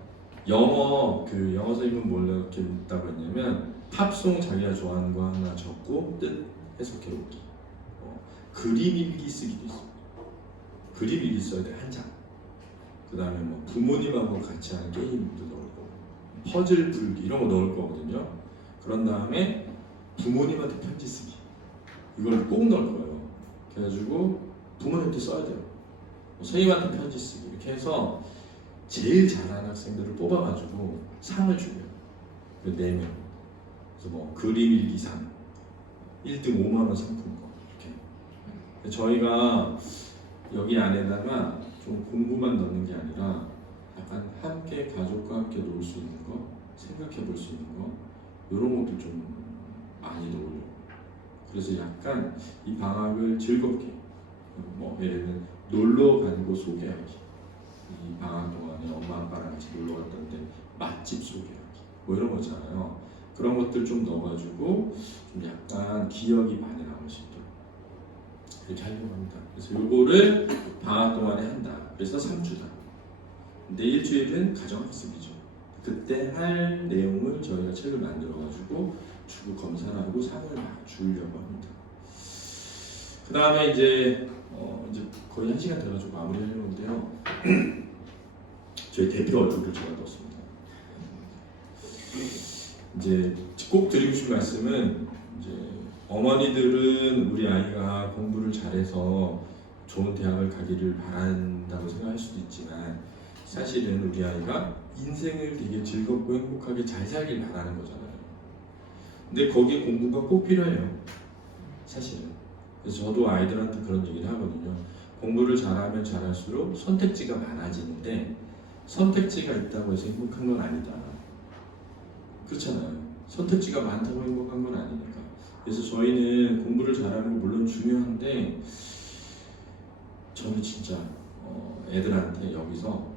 영어 선생님은 뭘 넣겠다고 했냐면 팝송 자기가 좋아하는 거 하나 적고 뜻 해석해오기. 그림 일기 쓰기도 있어요. 그림 일기 써야 돼, 한 장. 그 다음에 뭐 부모님하고 같이 하는 게임도 넣을 거고 퍼즐 풀기 이런 거 넣을 거거든요. 그런 다음에 부모님한테 편지 쓰기 이걸 꼭 넣을 거예요. 그래가지고 부모님한테 써야 돼요. 선생님한테 편지 쓰기 이렇게 해서 제일 잘하는 학생들을 뽑아가지고 상을 줘요. 4명. 그래서 뭐 그림 일기상 1등 5만 원 상품권 이렇게 저희가 여기 안에다가 좀 공부만 넣는 게 아니라 약간 함께 가족과 함께 놀 수 있는 거, 생각해 볼 수 있는 거 이런 것도 좀 많이 넣으려고. 그래서 약간 이 방학을 즐겁게 뭐 예를 들면 놀러 간 곳 소개하기, 이 방학 동안에 엄마 아빠랑 같이 놀러 갔던데 맛집 소개하기 뭐 이런 거 있잖아요. 그런 것들 좀 넣어가지고 좀 약간 기억이 많이 남을 수 있도록 이렇게 하려고 합니다. 그래서 요거를 방학 동안에 한다. 그래서 3주다. 근데 일주일은 가정학습이죠. 그때 할 내용을 저희가 책을 만들어가지고 주고 검사를 하고 상을 막 주려고 합니다. 그 다음에 이제 거의 1시간 돼가지고 마무리하려는데요. 저희 대표 얼굴을 제가 넣었습니다. 이제 꼭 드리고 싶은 말씀은 이제 어머니들은 우리 아이가 공부를 잘해서 좋은 대학을 가기를 바란다고 생각할 수도 있지만 사실은 우리 아이가 인생을 되게 즐겁고 행복하게 잘 살길 바라는 거잖아요. 근데 거기에 공부가 꼭 필요해요. 사실은. 그래서 저도 아이들한테 그런 얘기를 하거든요. 공부를 잘하면 잘할수록 선택지가 많아지는데 선택지가 있다고 해서 행복한 건 아니다. 그렇잖아요. 선택지가 많다고 행복한 건 아니니까. 그래서 저희는 공부를 잘하는 건 물론 중요한데 저는 진짜 애들한테 여기서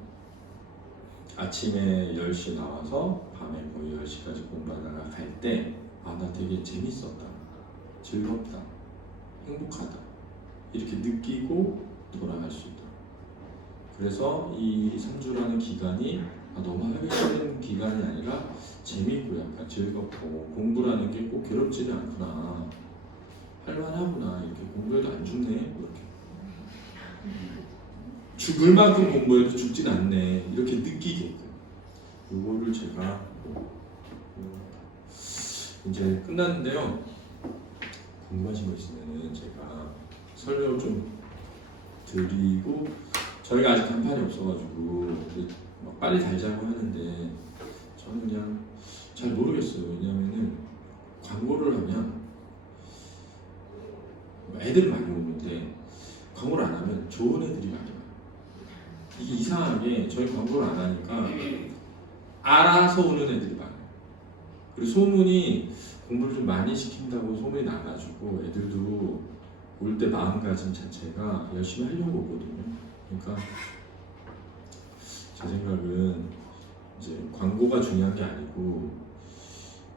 아침에 10시에 나와서 밤에 거의 10시까지 공부하다가 갈 때 나 되게 재밌었다, 즐겁다, 행복하다 이렇게 느끼고 돌아갈 수 있다. 그래서 이 3주라는 기간이 너무 하기 싫은 기간이 아니라 재미있고 약간 즐겁고 공부라는 게 꼭 괴롭지는 않구나, 할만하구나, 이렇게 공부해도 안 죽네, 이렇게 죽을 만큼 공부해도 죽진 않네, 이렇게 느끼게끔 이거를 제가 이제 끝났는데요. 궁금하신 거 있으면 제가 설명을 좀 드리고, 저희가 아직 간판이 없어가지고 빨리 달자고 하는데 저는 그냥 잘 모르겠어요. 왜냐면은 광고를 하면 애들이 많이 오는데 광고를 안 하면 좋은 애들이 많이 와요. 이게 이상하게 저희 광고를 안 하니까 알아서 오는 애들이 많아요. 그리고 소문이 공부를 좀 많이 시킨다고 소문이 나가지고 애들도 올 때 마음가짐 자체가 열심히 하려고 오거든요. 그러니까 제 생각은 이제 광고가 중요한 게 아니고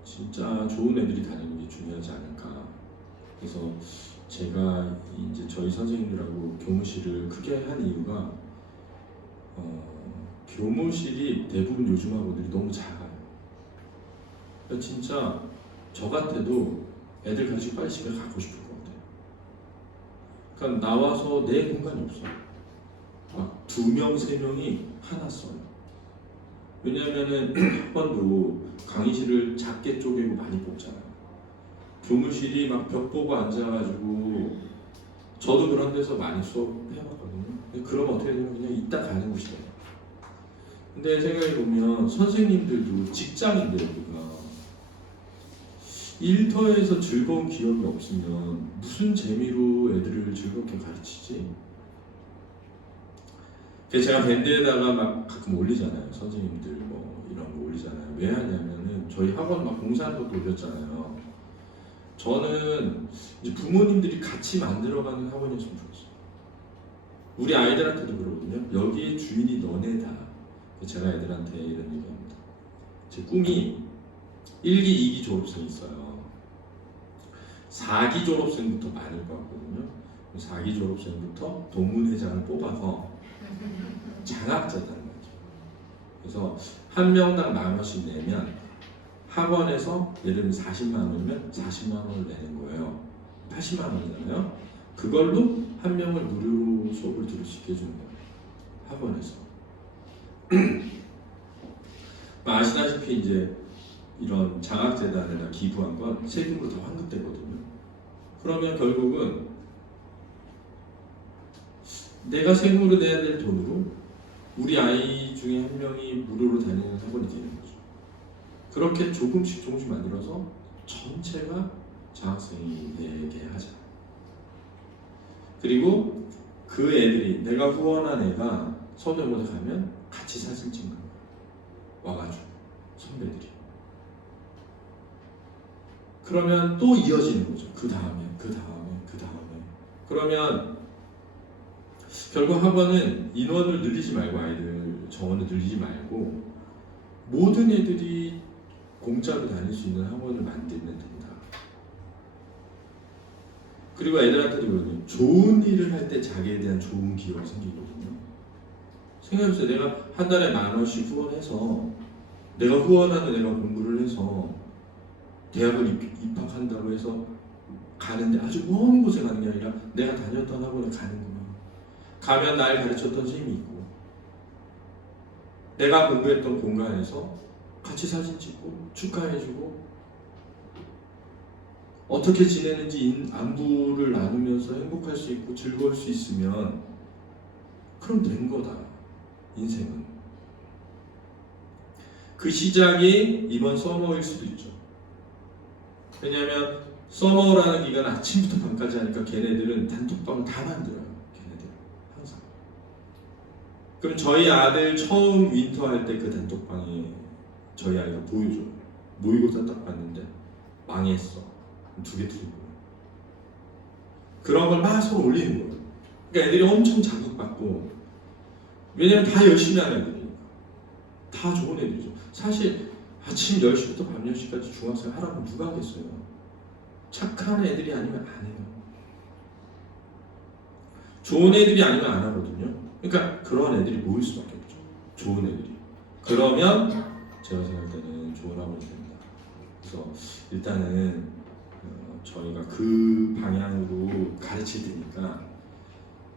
진짜 좋은 애들이 다니는 게 중요하지 않을까. 그래서 제가 이제 저희 선생님들하고 교무실을 크게 한 이유가 교무실이 대부분 요즘 학원들이 너무 작아요. 그러니까 진짜 저 같아도 애들 가지고 빨리 집에 가고 싶을 것 같아요. 그러니까 나와서 내 공간이 없어. 막 2명, 3명이 하나 써요. 왜냐면은 학원도 강의실을 작게 쪼개고 많이 뽑잖아요. 교무실이 막 벽 보고 앉아가지고 저도 그런 데서 많이 수업해봤거든요. 근데 그러면 어떻게 되면 그냥 이따 가는 곳이에요. 근데 생각해보면 선생님들도 직장인들 우리가 일터에서 즐거운 기억이 없으면 무슨 재미로 애들을 즐겁게 가르치지? 그래서 제가 밴드에다가 막 가끔 올리잖아요. 선생님들 뭐 이런 거 올리잖아요. 왜 하냐면은 저희 학원 막 공사하는 것도 올렸잖아요. 저는 이제 부모님들이 같이 만들어가는 학원이었으면 좋겠어요. 우리 아이들한테도 그러거든요. 여기에 주인이 너네다. 제가 애들한테 이런 얘기합니다. 제 꿈이 1기, 2기 졸업생이 있어요. 4기 졸업생부터 많을 것 같거든요. 4기 졸업생부터 동문회장을 뽑아서 장학재단을 하죠. 그래서 한 명당 10,000원씩 내면 학원에서 예를 들면 40만 원이면 40만 원을 내는 거예요. 80만 원이잖아요. 그걸로 한 명을 무료로 수업을 들을 수 있게 해주는 거예요. 학원에서. 아시다시피 이제 이런 장학재단에다 기부한 건 세금으로 다 환급되거든요. 그러면 결국은 내가 세금으로 내야 될 돈으로 우리 아이 중에 한 명이 무료로 다니는 학원이 되는 거죠. 그렇게 조금씩 만들어서 전체가 장학생이 되게 하자. 그리고 그 애들이 내가 후원한 애가 서대모대 가면 같이 사진 찍는 거예요. 와가지고 선배들이. 그러면 또 이어지는 거죠. 그 다음에. 그러면 결국 학원은 인원을 늘리지 말고 아이들 정원을 늘리지 말고 모든 애들이 공짜로 다닐 수 있는 학원을 만들면 된다. 그리고 애들한테도 그러거든요. 좋은 일을 할 때 자기에 대한 좋은 기억이 생기거든요. 생각해보세요. 내가 한 달에 10,000원씩 후원해서 내가 후원하는 애가 공부를 해서 대학을 입학한다고 해서 가는데 아주 먼 곳에 가는 게 아니라 내가 다녔던 학원에 가는 거예요. 가면 날 가르쳤던 선생님이 있고 내가 공부했던 공간에서 같이 사진 찍고 축하해주고 어떻게 지내는지 안부를 나누면서 행복할 수 있고 즐거울 수 있으면 그럼 된 거다. 인생은. 그 시작이 이번 서머일 수도 있죠. 왜냐하면 서머라는 기간 아침부터 밤까지 하니까 걔네들은 단톡방을 다 만들어요. 걔네들 항상. 그럼 저희 아들 처음 윈터 할 때 그 단톡방에 저희 아이가 보여줘요. 모의고사 딱 봤는데 망했어. 2개 틀린 거예요. 그런 걸 막 서로 올리는 거예요. 그러니까 애들이 엄청 자극받고 왜냐면 다 열심히 하는 애들이니까. 다 좋은 애들이죠. 사실 아침 10시부터 밤 10시까지 중학생 하라고 누가 하겠어요. 착한 애들이 아니면 안 해요. 좋은 애들이 아니면 안 하거든요. 그러니까 그런 애들이 모일 수밖에 없죠. 좋은 애들이. 그러면 제가 생각할 때는 좋은 학원이 됩니다. 그래서 일단은 저희가 그 방향으로 가르칠 테니까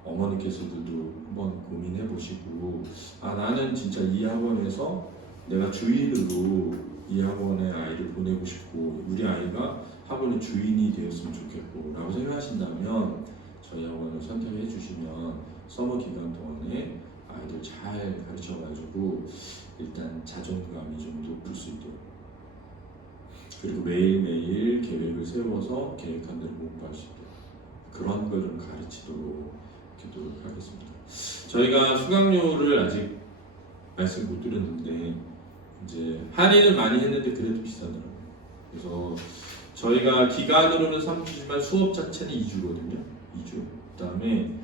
어머니께서들도 한번 고민해 보시고 나는 진짜 이 학원에서 내가 주인으로 이 학원에 아이를 보내고 싶고 우리 아이가 학원의 주인이 되었으면 좋겠고 라고 생각하신다면 저희 학원을 선택해 주시면 서머 기간 동안에 아이들 잘 가르쳐 가지고 일단 자존감이 좀 높을 수 있도록 그리고 매일매일 계획을 세워서 계획한 대로 공부할 수 있도록 그런 걸 좀 가르치도록 노력하겠습니다. 저희가 수강료를 아직 말씀 못 드렸는데 이제 할인을 많이 했는데 그래도 비싸더라고요. 그래서 저희가 기간으로는 3주지만 수업 자체는 2주거든요. 2주. 그다음에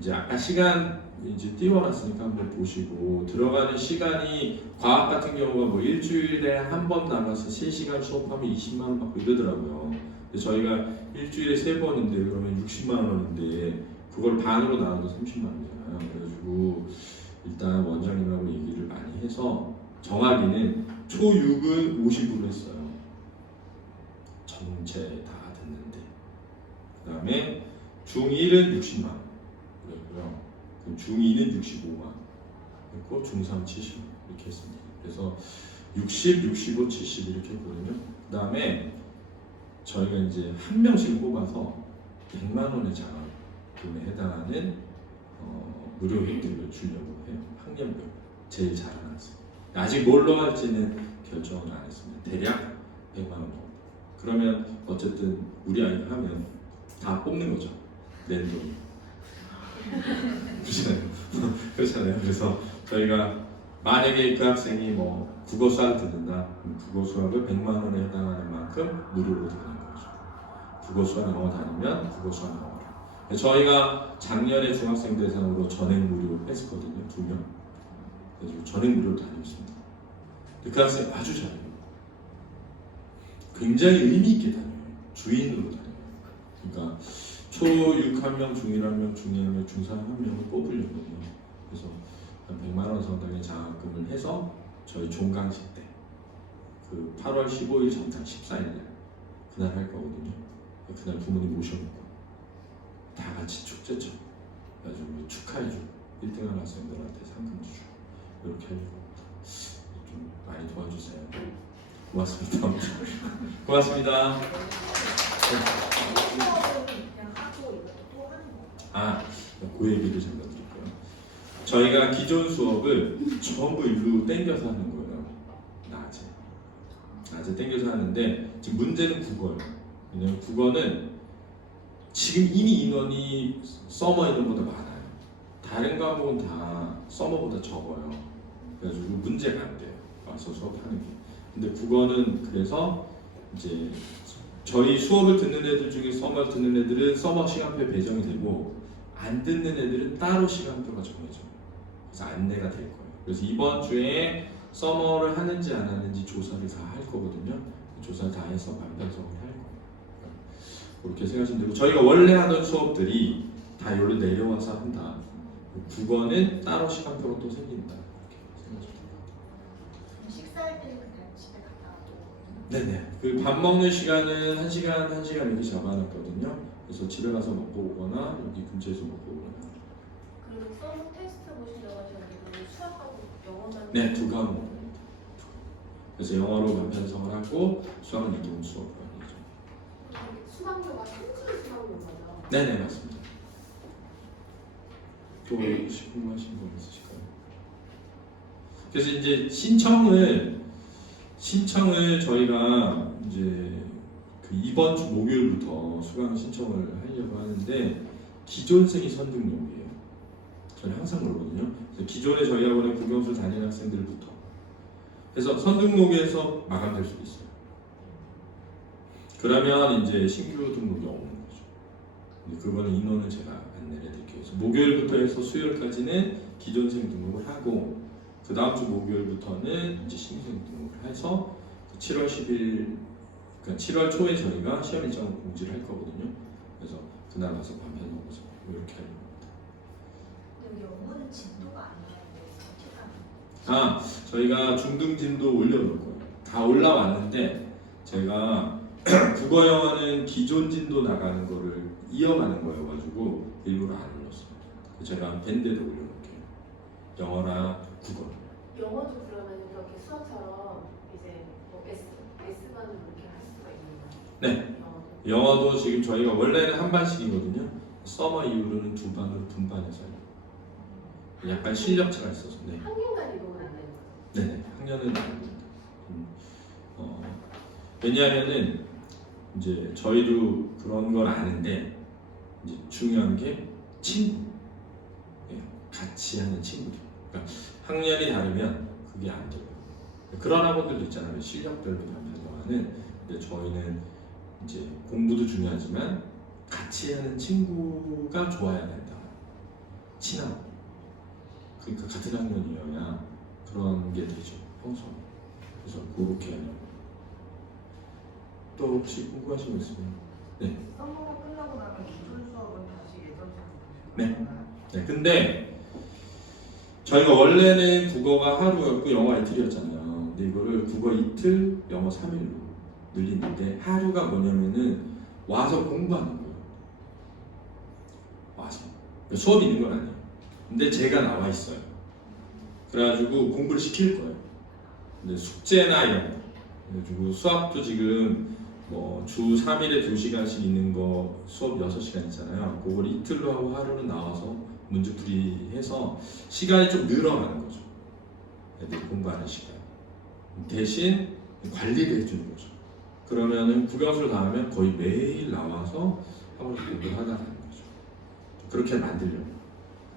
이제 아까 시간 이제 띄워놨으니까 한번 보시고 들어가는 시간이 과학 같은 경우가 뭐 일주일에 한 번 나가서 3시간 수업하면 20만 원 받고 이러더라고요. 근데 저희가 일주일에 3번인데 그러면 60만 원인데 그걸 반으로 나눠도 30만 원이잖아요. 그래가지고 일단 원장님하고 얘기를 많이 해서 정하기는 초6은 50으로 했어요. 전체 다 듣는데. 그 다음에 중1은 60만 원 그랬고요. 중2는 65만 원 그리고 중3 70만 원 이렇게 했습니다. 그래서 60, 65, 70 이렇게 했거든요. 그 다음에 저희가 이제 한 명씩 뽑아서 100만 원의 장학금에 해당하는 무료 혜택을 주려고 해요. 학년별 제일 잘하는 학생. 아직 뭘로 할지는 결정은 안 했습니다. 대략 100만 원 정도. 그러면 어쨌든 우리 아이가 하면 다 뽑는 거죠. 랜덤. 그렇잖아요. 그래서 저희가 만약에 그 학생이 뭐 국어 수학을 듣는다. 국어 수학을 100만 원에 해당하는 만큼 무료로 듣는 거죠. 국어 수학 영어 다니면 국어 수학 영어를. 저희가 작년에 중학생 대상으로 전액 무료 했었거든요. 2명. 그래서 전액 무료로 다녔습니다. 그 학생 아주 잘해요. 굉장히 의미 있게 다녀요. 주인으로 다녀요. 그러니까 초6 1명, 중1 1명, 중2 1명, 중3 1명을 뽑으려거든요. 그래서 한 100만 원 상당의 장학금을 해서 저희 종강식 때 그 8월 15일 정당 14일 날 그날 할 거거든요. 그날 부모님 모셔놓고 다 같이 축제처럼 그래가지고 축하해주고 1등한 학생들한테 상금 주고 이렇게 하려고 합니다. 좀 많이 도와주세요. 고맙습니다. 고맙습니다. 그 얘기를 제가 드릴게요. 저희가 기존 수업을 전부 일로 땡겨서 하는 거예요. 낮에 땡겨서 하는데 지금 문제는 국어예요. 왜냐면 국어는 지금 이미 인원이 서머 인원보다 많아요. 다른 과목은 다 서머보다 적어요. 그래가지고 문제가 안 돼요. 와서 수업하는 게. 근데 국어는 그래서 이제 저희 수업을 듣는 애들 중에 서머를 듣는 애들은 서머 시간표에 배정이 되고 안 듣는 애들은 따로 시간표가 정해져요. 그래서 안내가 될 거예요. 그래서 이번 주에 서머를 하는지 안 하는지 조사를 다 할 거거든요. 조사를 다 해서 반편성을 할 거예요. 그렇게 생각하시면 되고 저희가 원래 하던 수업들이 다 여기로 내려와서 한다. 국어는 따로 시간표가 또 생긴다. 이렇게 생각하시면 됩니다. 식사할 때는 그냥 집에 갔다 와도 네네. 그 밥 먹는 시간은 1시간, 1시간 이렇게 잡아놨거든요. 그래서 집에 가서 먹고 오거나 여기 근처에서 먹고 오거나. 그리고 서브 테스트 보시려고 하셨는데 수학하고 영어만 네, 두 과목. 그래서 영어로 반편성을 하고 수학은 이동 수업을 하죠. 수강료가 3주 수강료인 거죠? 네네 맞습니다. 또 궁금하신 거 있으실까요? 그래서 이제 신청을 저희가 이제 그 이번 주 목요일부터 수강 신청을 하려고 하는데 기존생이 선등록이에요. 저는 항상 그러거든요. 그래서 기존에 저희 학원에 국영수 다니는 학생들부터 그래서 선등록에서 마감될 수도 있어요. 그러면 이제 신규 등록이 없는 거죠. 근데 그거는 인원을 제가 안내를 해드릴게요. 그래서 목요일부터 해서 수요일까지는 기존생 등록을 하고 그 다음 주 목요일부터는 이제 신규생 등록을 해서 7월 10일 그러니까 7월 초에 저희가 시험 일정을 공지를 할 거거든요. 그래서 그날 가서 반편 먹어서 이렇게 하는 겁니다. 근데 영어는 진도가 아니라고 아, 저희가 중등 진도 올려놓을 거예요. 다 올라왔는데 제가 국어 영어는 기존 진도 나가는 거를 이어가는 거여가지고 일부러 안 올렸어요. 제가 밴드에도 올려놓을게요. 영어랑 국어. 영어도 그러면 그렇게 수학처럼 이제 뭐 S반으로 이렇게 할 수가 있는 거예요? 네. 영어도 지금 저희가 원래는 한 반씩이거든요. 서머 이후로는 두 반으로 분반해서 해요. 약간 실력차가 있어서. 네. 학년간 이동은 안 되는 거죠? 네네. 학년은 안 됩니다. 왜냐하면은 이제 저희도 그런 걸 아는데 이제 중요한 게 친구, 예, 같이 하는 친구들. 그러니까 학년이 다르면 그게 안 돼요. 그런 학원들도 있잖아요. 실력별로 반편성하는. 근데 저희는 이제 공부도 중요하지만 같이 하는 친구가 좋아야 된다. 친하고. 그러니까 같은 학년이어야 그런 게 되죠. 평소. 그래서 그렇게 하는 거. 또 혹시 궁금하신 거 있으면 네. 서머가 끝나고 나면 기존 수업은 다시 예전처럼 네. 보시는 건가요? 네. 근데 저희가 원래는 국어가 하루였고 영어 이틀이었잖아요. 근데 이거를 국어 이틀, 영어 3일로 늘리는데 하루가 뭐냐면은 와서 공부하는 거예요. 와서 수업이 있는 건 아니에요. 근데 제가 나와 있어요. 그래가지고 공부를 시킬 거예요. 근데 숙제나 이런 거. 그래가지고 수학도 지금 뭐 주 3일에 2시간씩 있는 거 수업 6시간 있잖아요. 그걸 이틀로 하고 하루는 나와서 문제풀이 해서 시간이 좀 늘어가는 거죠. 애들이 공부하는 시간. 대신 관리를 해주는 거죠. 그러면은 국영수를 다 하면 거의 매일 나와서 학원에서 공부를 하다 가는 거죠. 그렇게 만들려고.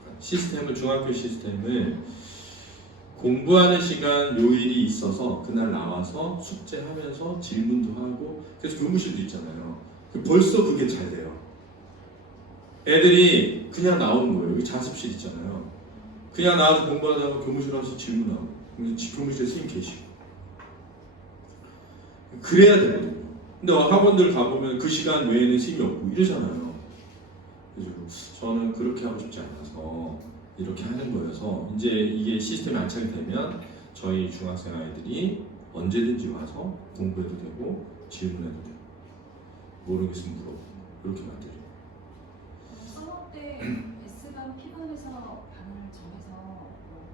그러니까 시스템을, 중학교 시스템을 공부하는 시간 요일이 있어서 그날 나와서 숙제하면서 질문도 하고 그래서 교무실도 있잖아요. 벌써 그게 잘 돼요. 애들이 그냥 나오는 거예요. 여기 자습실 있잖아요. 그냥 나와서 공부하다가 교무실 와서 질문하고 교무실에 선생님 계시고 그래야 되거든요. 근데 학원들 가보면 그 시간 외에는 선생님이 없고 이러잖아요. 그래서 저는 그렇게 하고 싶지 않아서 이렇게 하는 거여서 이제 이게 시스템이 안착이 되면 저희 중학생 아이들이 언제든지 와서 공부해도 되고 질문해도 되고 모르겠으면 물어보고 이렇게 만들어요. 서머 때 S반, P반에서 반을 정해서 뭐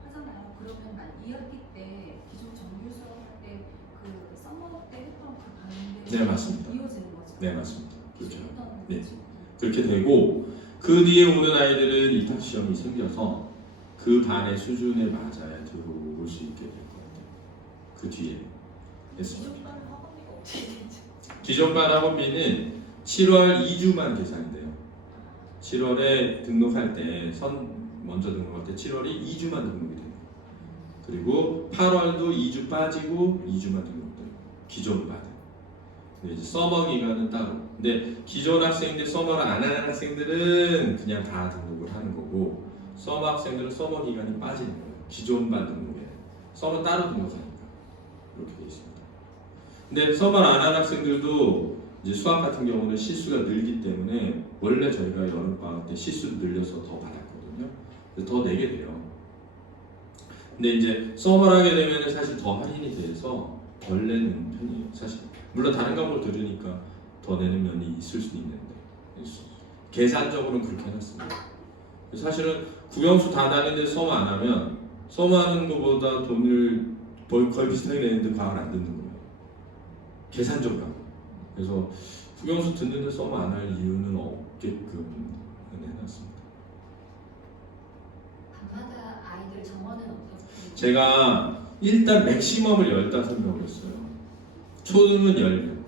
하잖아요. 그러면 만 2학기 때 기존 정규 수업할 때 그 서머 때 했던 그 반인데 네, 맞습니다. 이어지는 거죠. 네 맞습니다. 그렇게 하고 어떤 네. 거죠? 그렇게 되고 그 뒤에 오는 아이들은 입학 시험이 생겨서 그 반의 수준에 맞아야 들어올 수 있게 될 것 같아요. 그 뒤에 기존 반 학원비가 어떻게 되죠? 기존 반 학원비는 7월 2주만 계산이 돼요. 7월에 등록할 때 먼저 등록할 때 7월이 2주만 등록이 돼요. 그리고 8월도 2주 빠지고 2주만 등록돼요. 기존 받은. 근데 이제 서머 기간은 따로. 근데 기존 학생인데 서머를 안 하는 학생들은 그냥 다 등록을 하는 거고, 서머 학생들은 서머 기간이 빠지는 거예요. 기존 반 등록에. 서머 따로 등록하니까. 이렇게 되어 있습니다. 근데 서머를 안 하는 학생들도 이제 수학 같은 경우는 시수가 늘기 때문에 원래 저희가 여름방학 때 시수를 늘려서 더 받았거든요. 그래서 더 내게 돼요. 근데 이제 서머를 하게 되면 사실 더 할인이 돼서 덜 내는 편이에요. 사실 물론 다른 과목을 들으니까 더 내는 면이 있을 수는 있는데 계산적으로는 그렇게 해놨습니다. 사실은 국영수 다 나는데 서머 안 하면 서머 하는 것보다 돈을 거의 비슷하게 내는데 과학을 안 듣는 거예요. 계산적으로. 그래서 국영수 듣는데 서머 안 할 이유는 없게끔 해놨습니다. 밤마다 아이들 정원은 어떻게? 제가 일단 맥시멈을 15명을 했어요. 초등은 10명,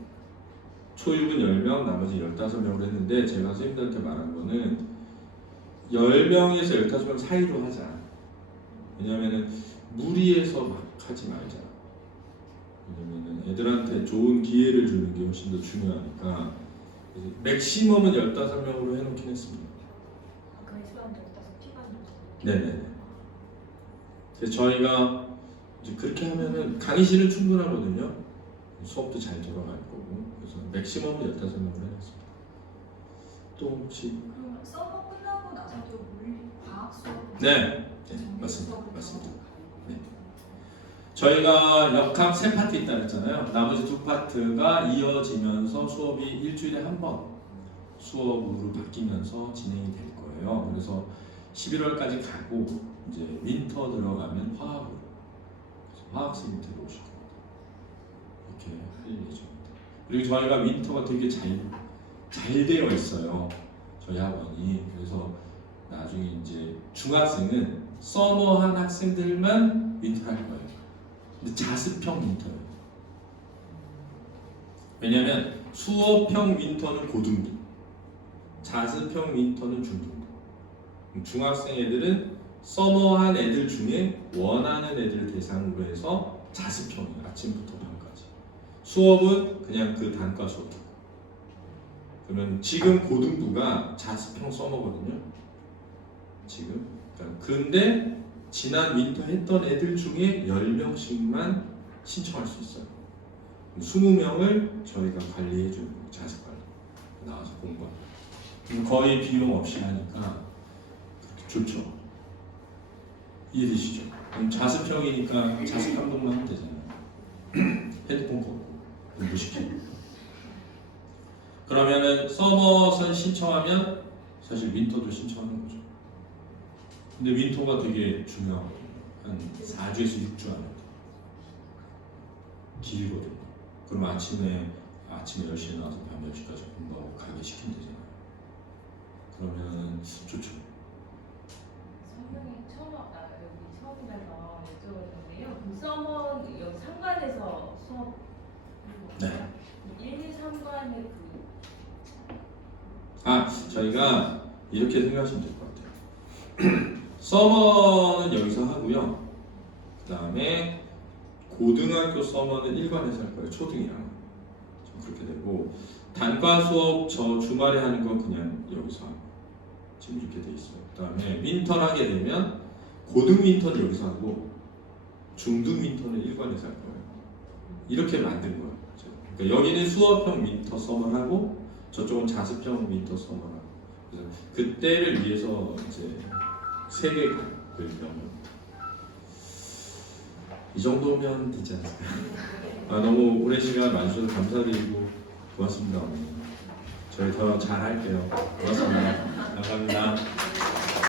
초6은 10명, 나머지 15명을 했는데 제가 선생님들한테 말한 거는 10명에서 15명 사이로 하자. 왜냐면은 무리해서 막 하지 말자. 왜냐면은 애들한테 좋은 기회를 주는 게 훨씬 더 중요하니까 그래서 맥시멈은 15명으로 해놓긴 했습니다. 그럼 수업도 15피반 정도. 네네. 그래서 저희가 이제 그렇게 하면은 강의실은 충분하거든요. 수업도 잘 돌아갈 거고. 그래서 맥시멈은 15명으로 해놨습니다. 또 혹시? 그럼 서버 끝나고 나서도 과학 수업? 네, 맞습니다. 맞습니다. 네. 저희가 역학 3파트 있다 그랬잖아요. 나머지 2파트가 이어지면서 수업이 일주일에 한 번 수업으로 바뀌면서 진행이 될 거예요. 그래서 11월까지 가고 이제 윈터 들어가면 화학으로 화학생이 들어오실 겁니다. 이렇게 할 예정입니다. 그리고 저희가 윈터가 되게 잘 되어 있어요. 저희 학원이. 그래서 나중에 이제 중학생은 서머한 학생들만 윈터 할 거예요. 근데 자습형 윈터예요. 왜냐면 수업형 윈터는 고등부, 자습형 윈터는 중등부. 중학생 애들은 서머한 애들 중에 원하는 애들 대상으로 해서 자습형이에요. 아침부터 밤까지. 수업은 그냥 그 단과 수업. 그러면 지금 고등부가 자습형 서머거든요. 지금. 근데 지난 윈터 했던 애들 중에 10명씩만 신청할 수 있어요. 20명을 저희가 관리해 주는 거예요. 자습 관리. 나와서 공부하고. 거의 비용 없이 하니까 좋죠. 이해되시죠? 자습형이니까 자습 감독만 하면 되잖아요. 핸드폰 걷고 무시키고. 그러면은 서머선 신청하면 사실 윈터도 신청하는 거죠. 근데 윈터가 되게 중요하거든요. 한 4주에서 6주 안에 길거든요. 그럼 아침에 10시에 나와서 밤 10시까지 공부하고 가게 시키면 되잖아요. 그러면 좋죠. 선생님 여기 처음이라서 여쭤봤는데요. 그럼 서머 여기 상관에서 수업 네. 1, 2, 3관의 저희가 이렇게 생각하시면 될 것 같아요. 서머는 여기서 하고요. 그 다음에 고등학교 서머는 1관에서 할 거예요. 초등이랑. 그렇게 되고 단과 수업 저 주말에 하는 건 그냥 여기서 하고 지금 이렇게 돼 있어요. 그 다음에 윈터를 하게 되면 고등 윈터는 여기서 하고 중등 윈터는 1관에서 할 거예요. 이렇게 만든 거예요. 그러니까 여기는 수업형 윈터 서머를 하고 저쪽은 자습형 윈터 서머를 하고 그래서 그때를 위해서 이제 3개 그리려면 이 정도면 되지 않을까요? 너무 오랜 시간 와주셔서 감사드리고 고맙습니다. 저희 더 잘할게요. 고맙습니다. 감사합니다.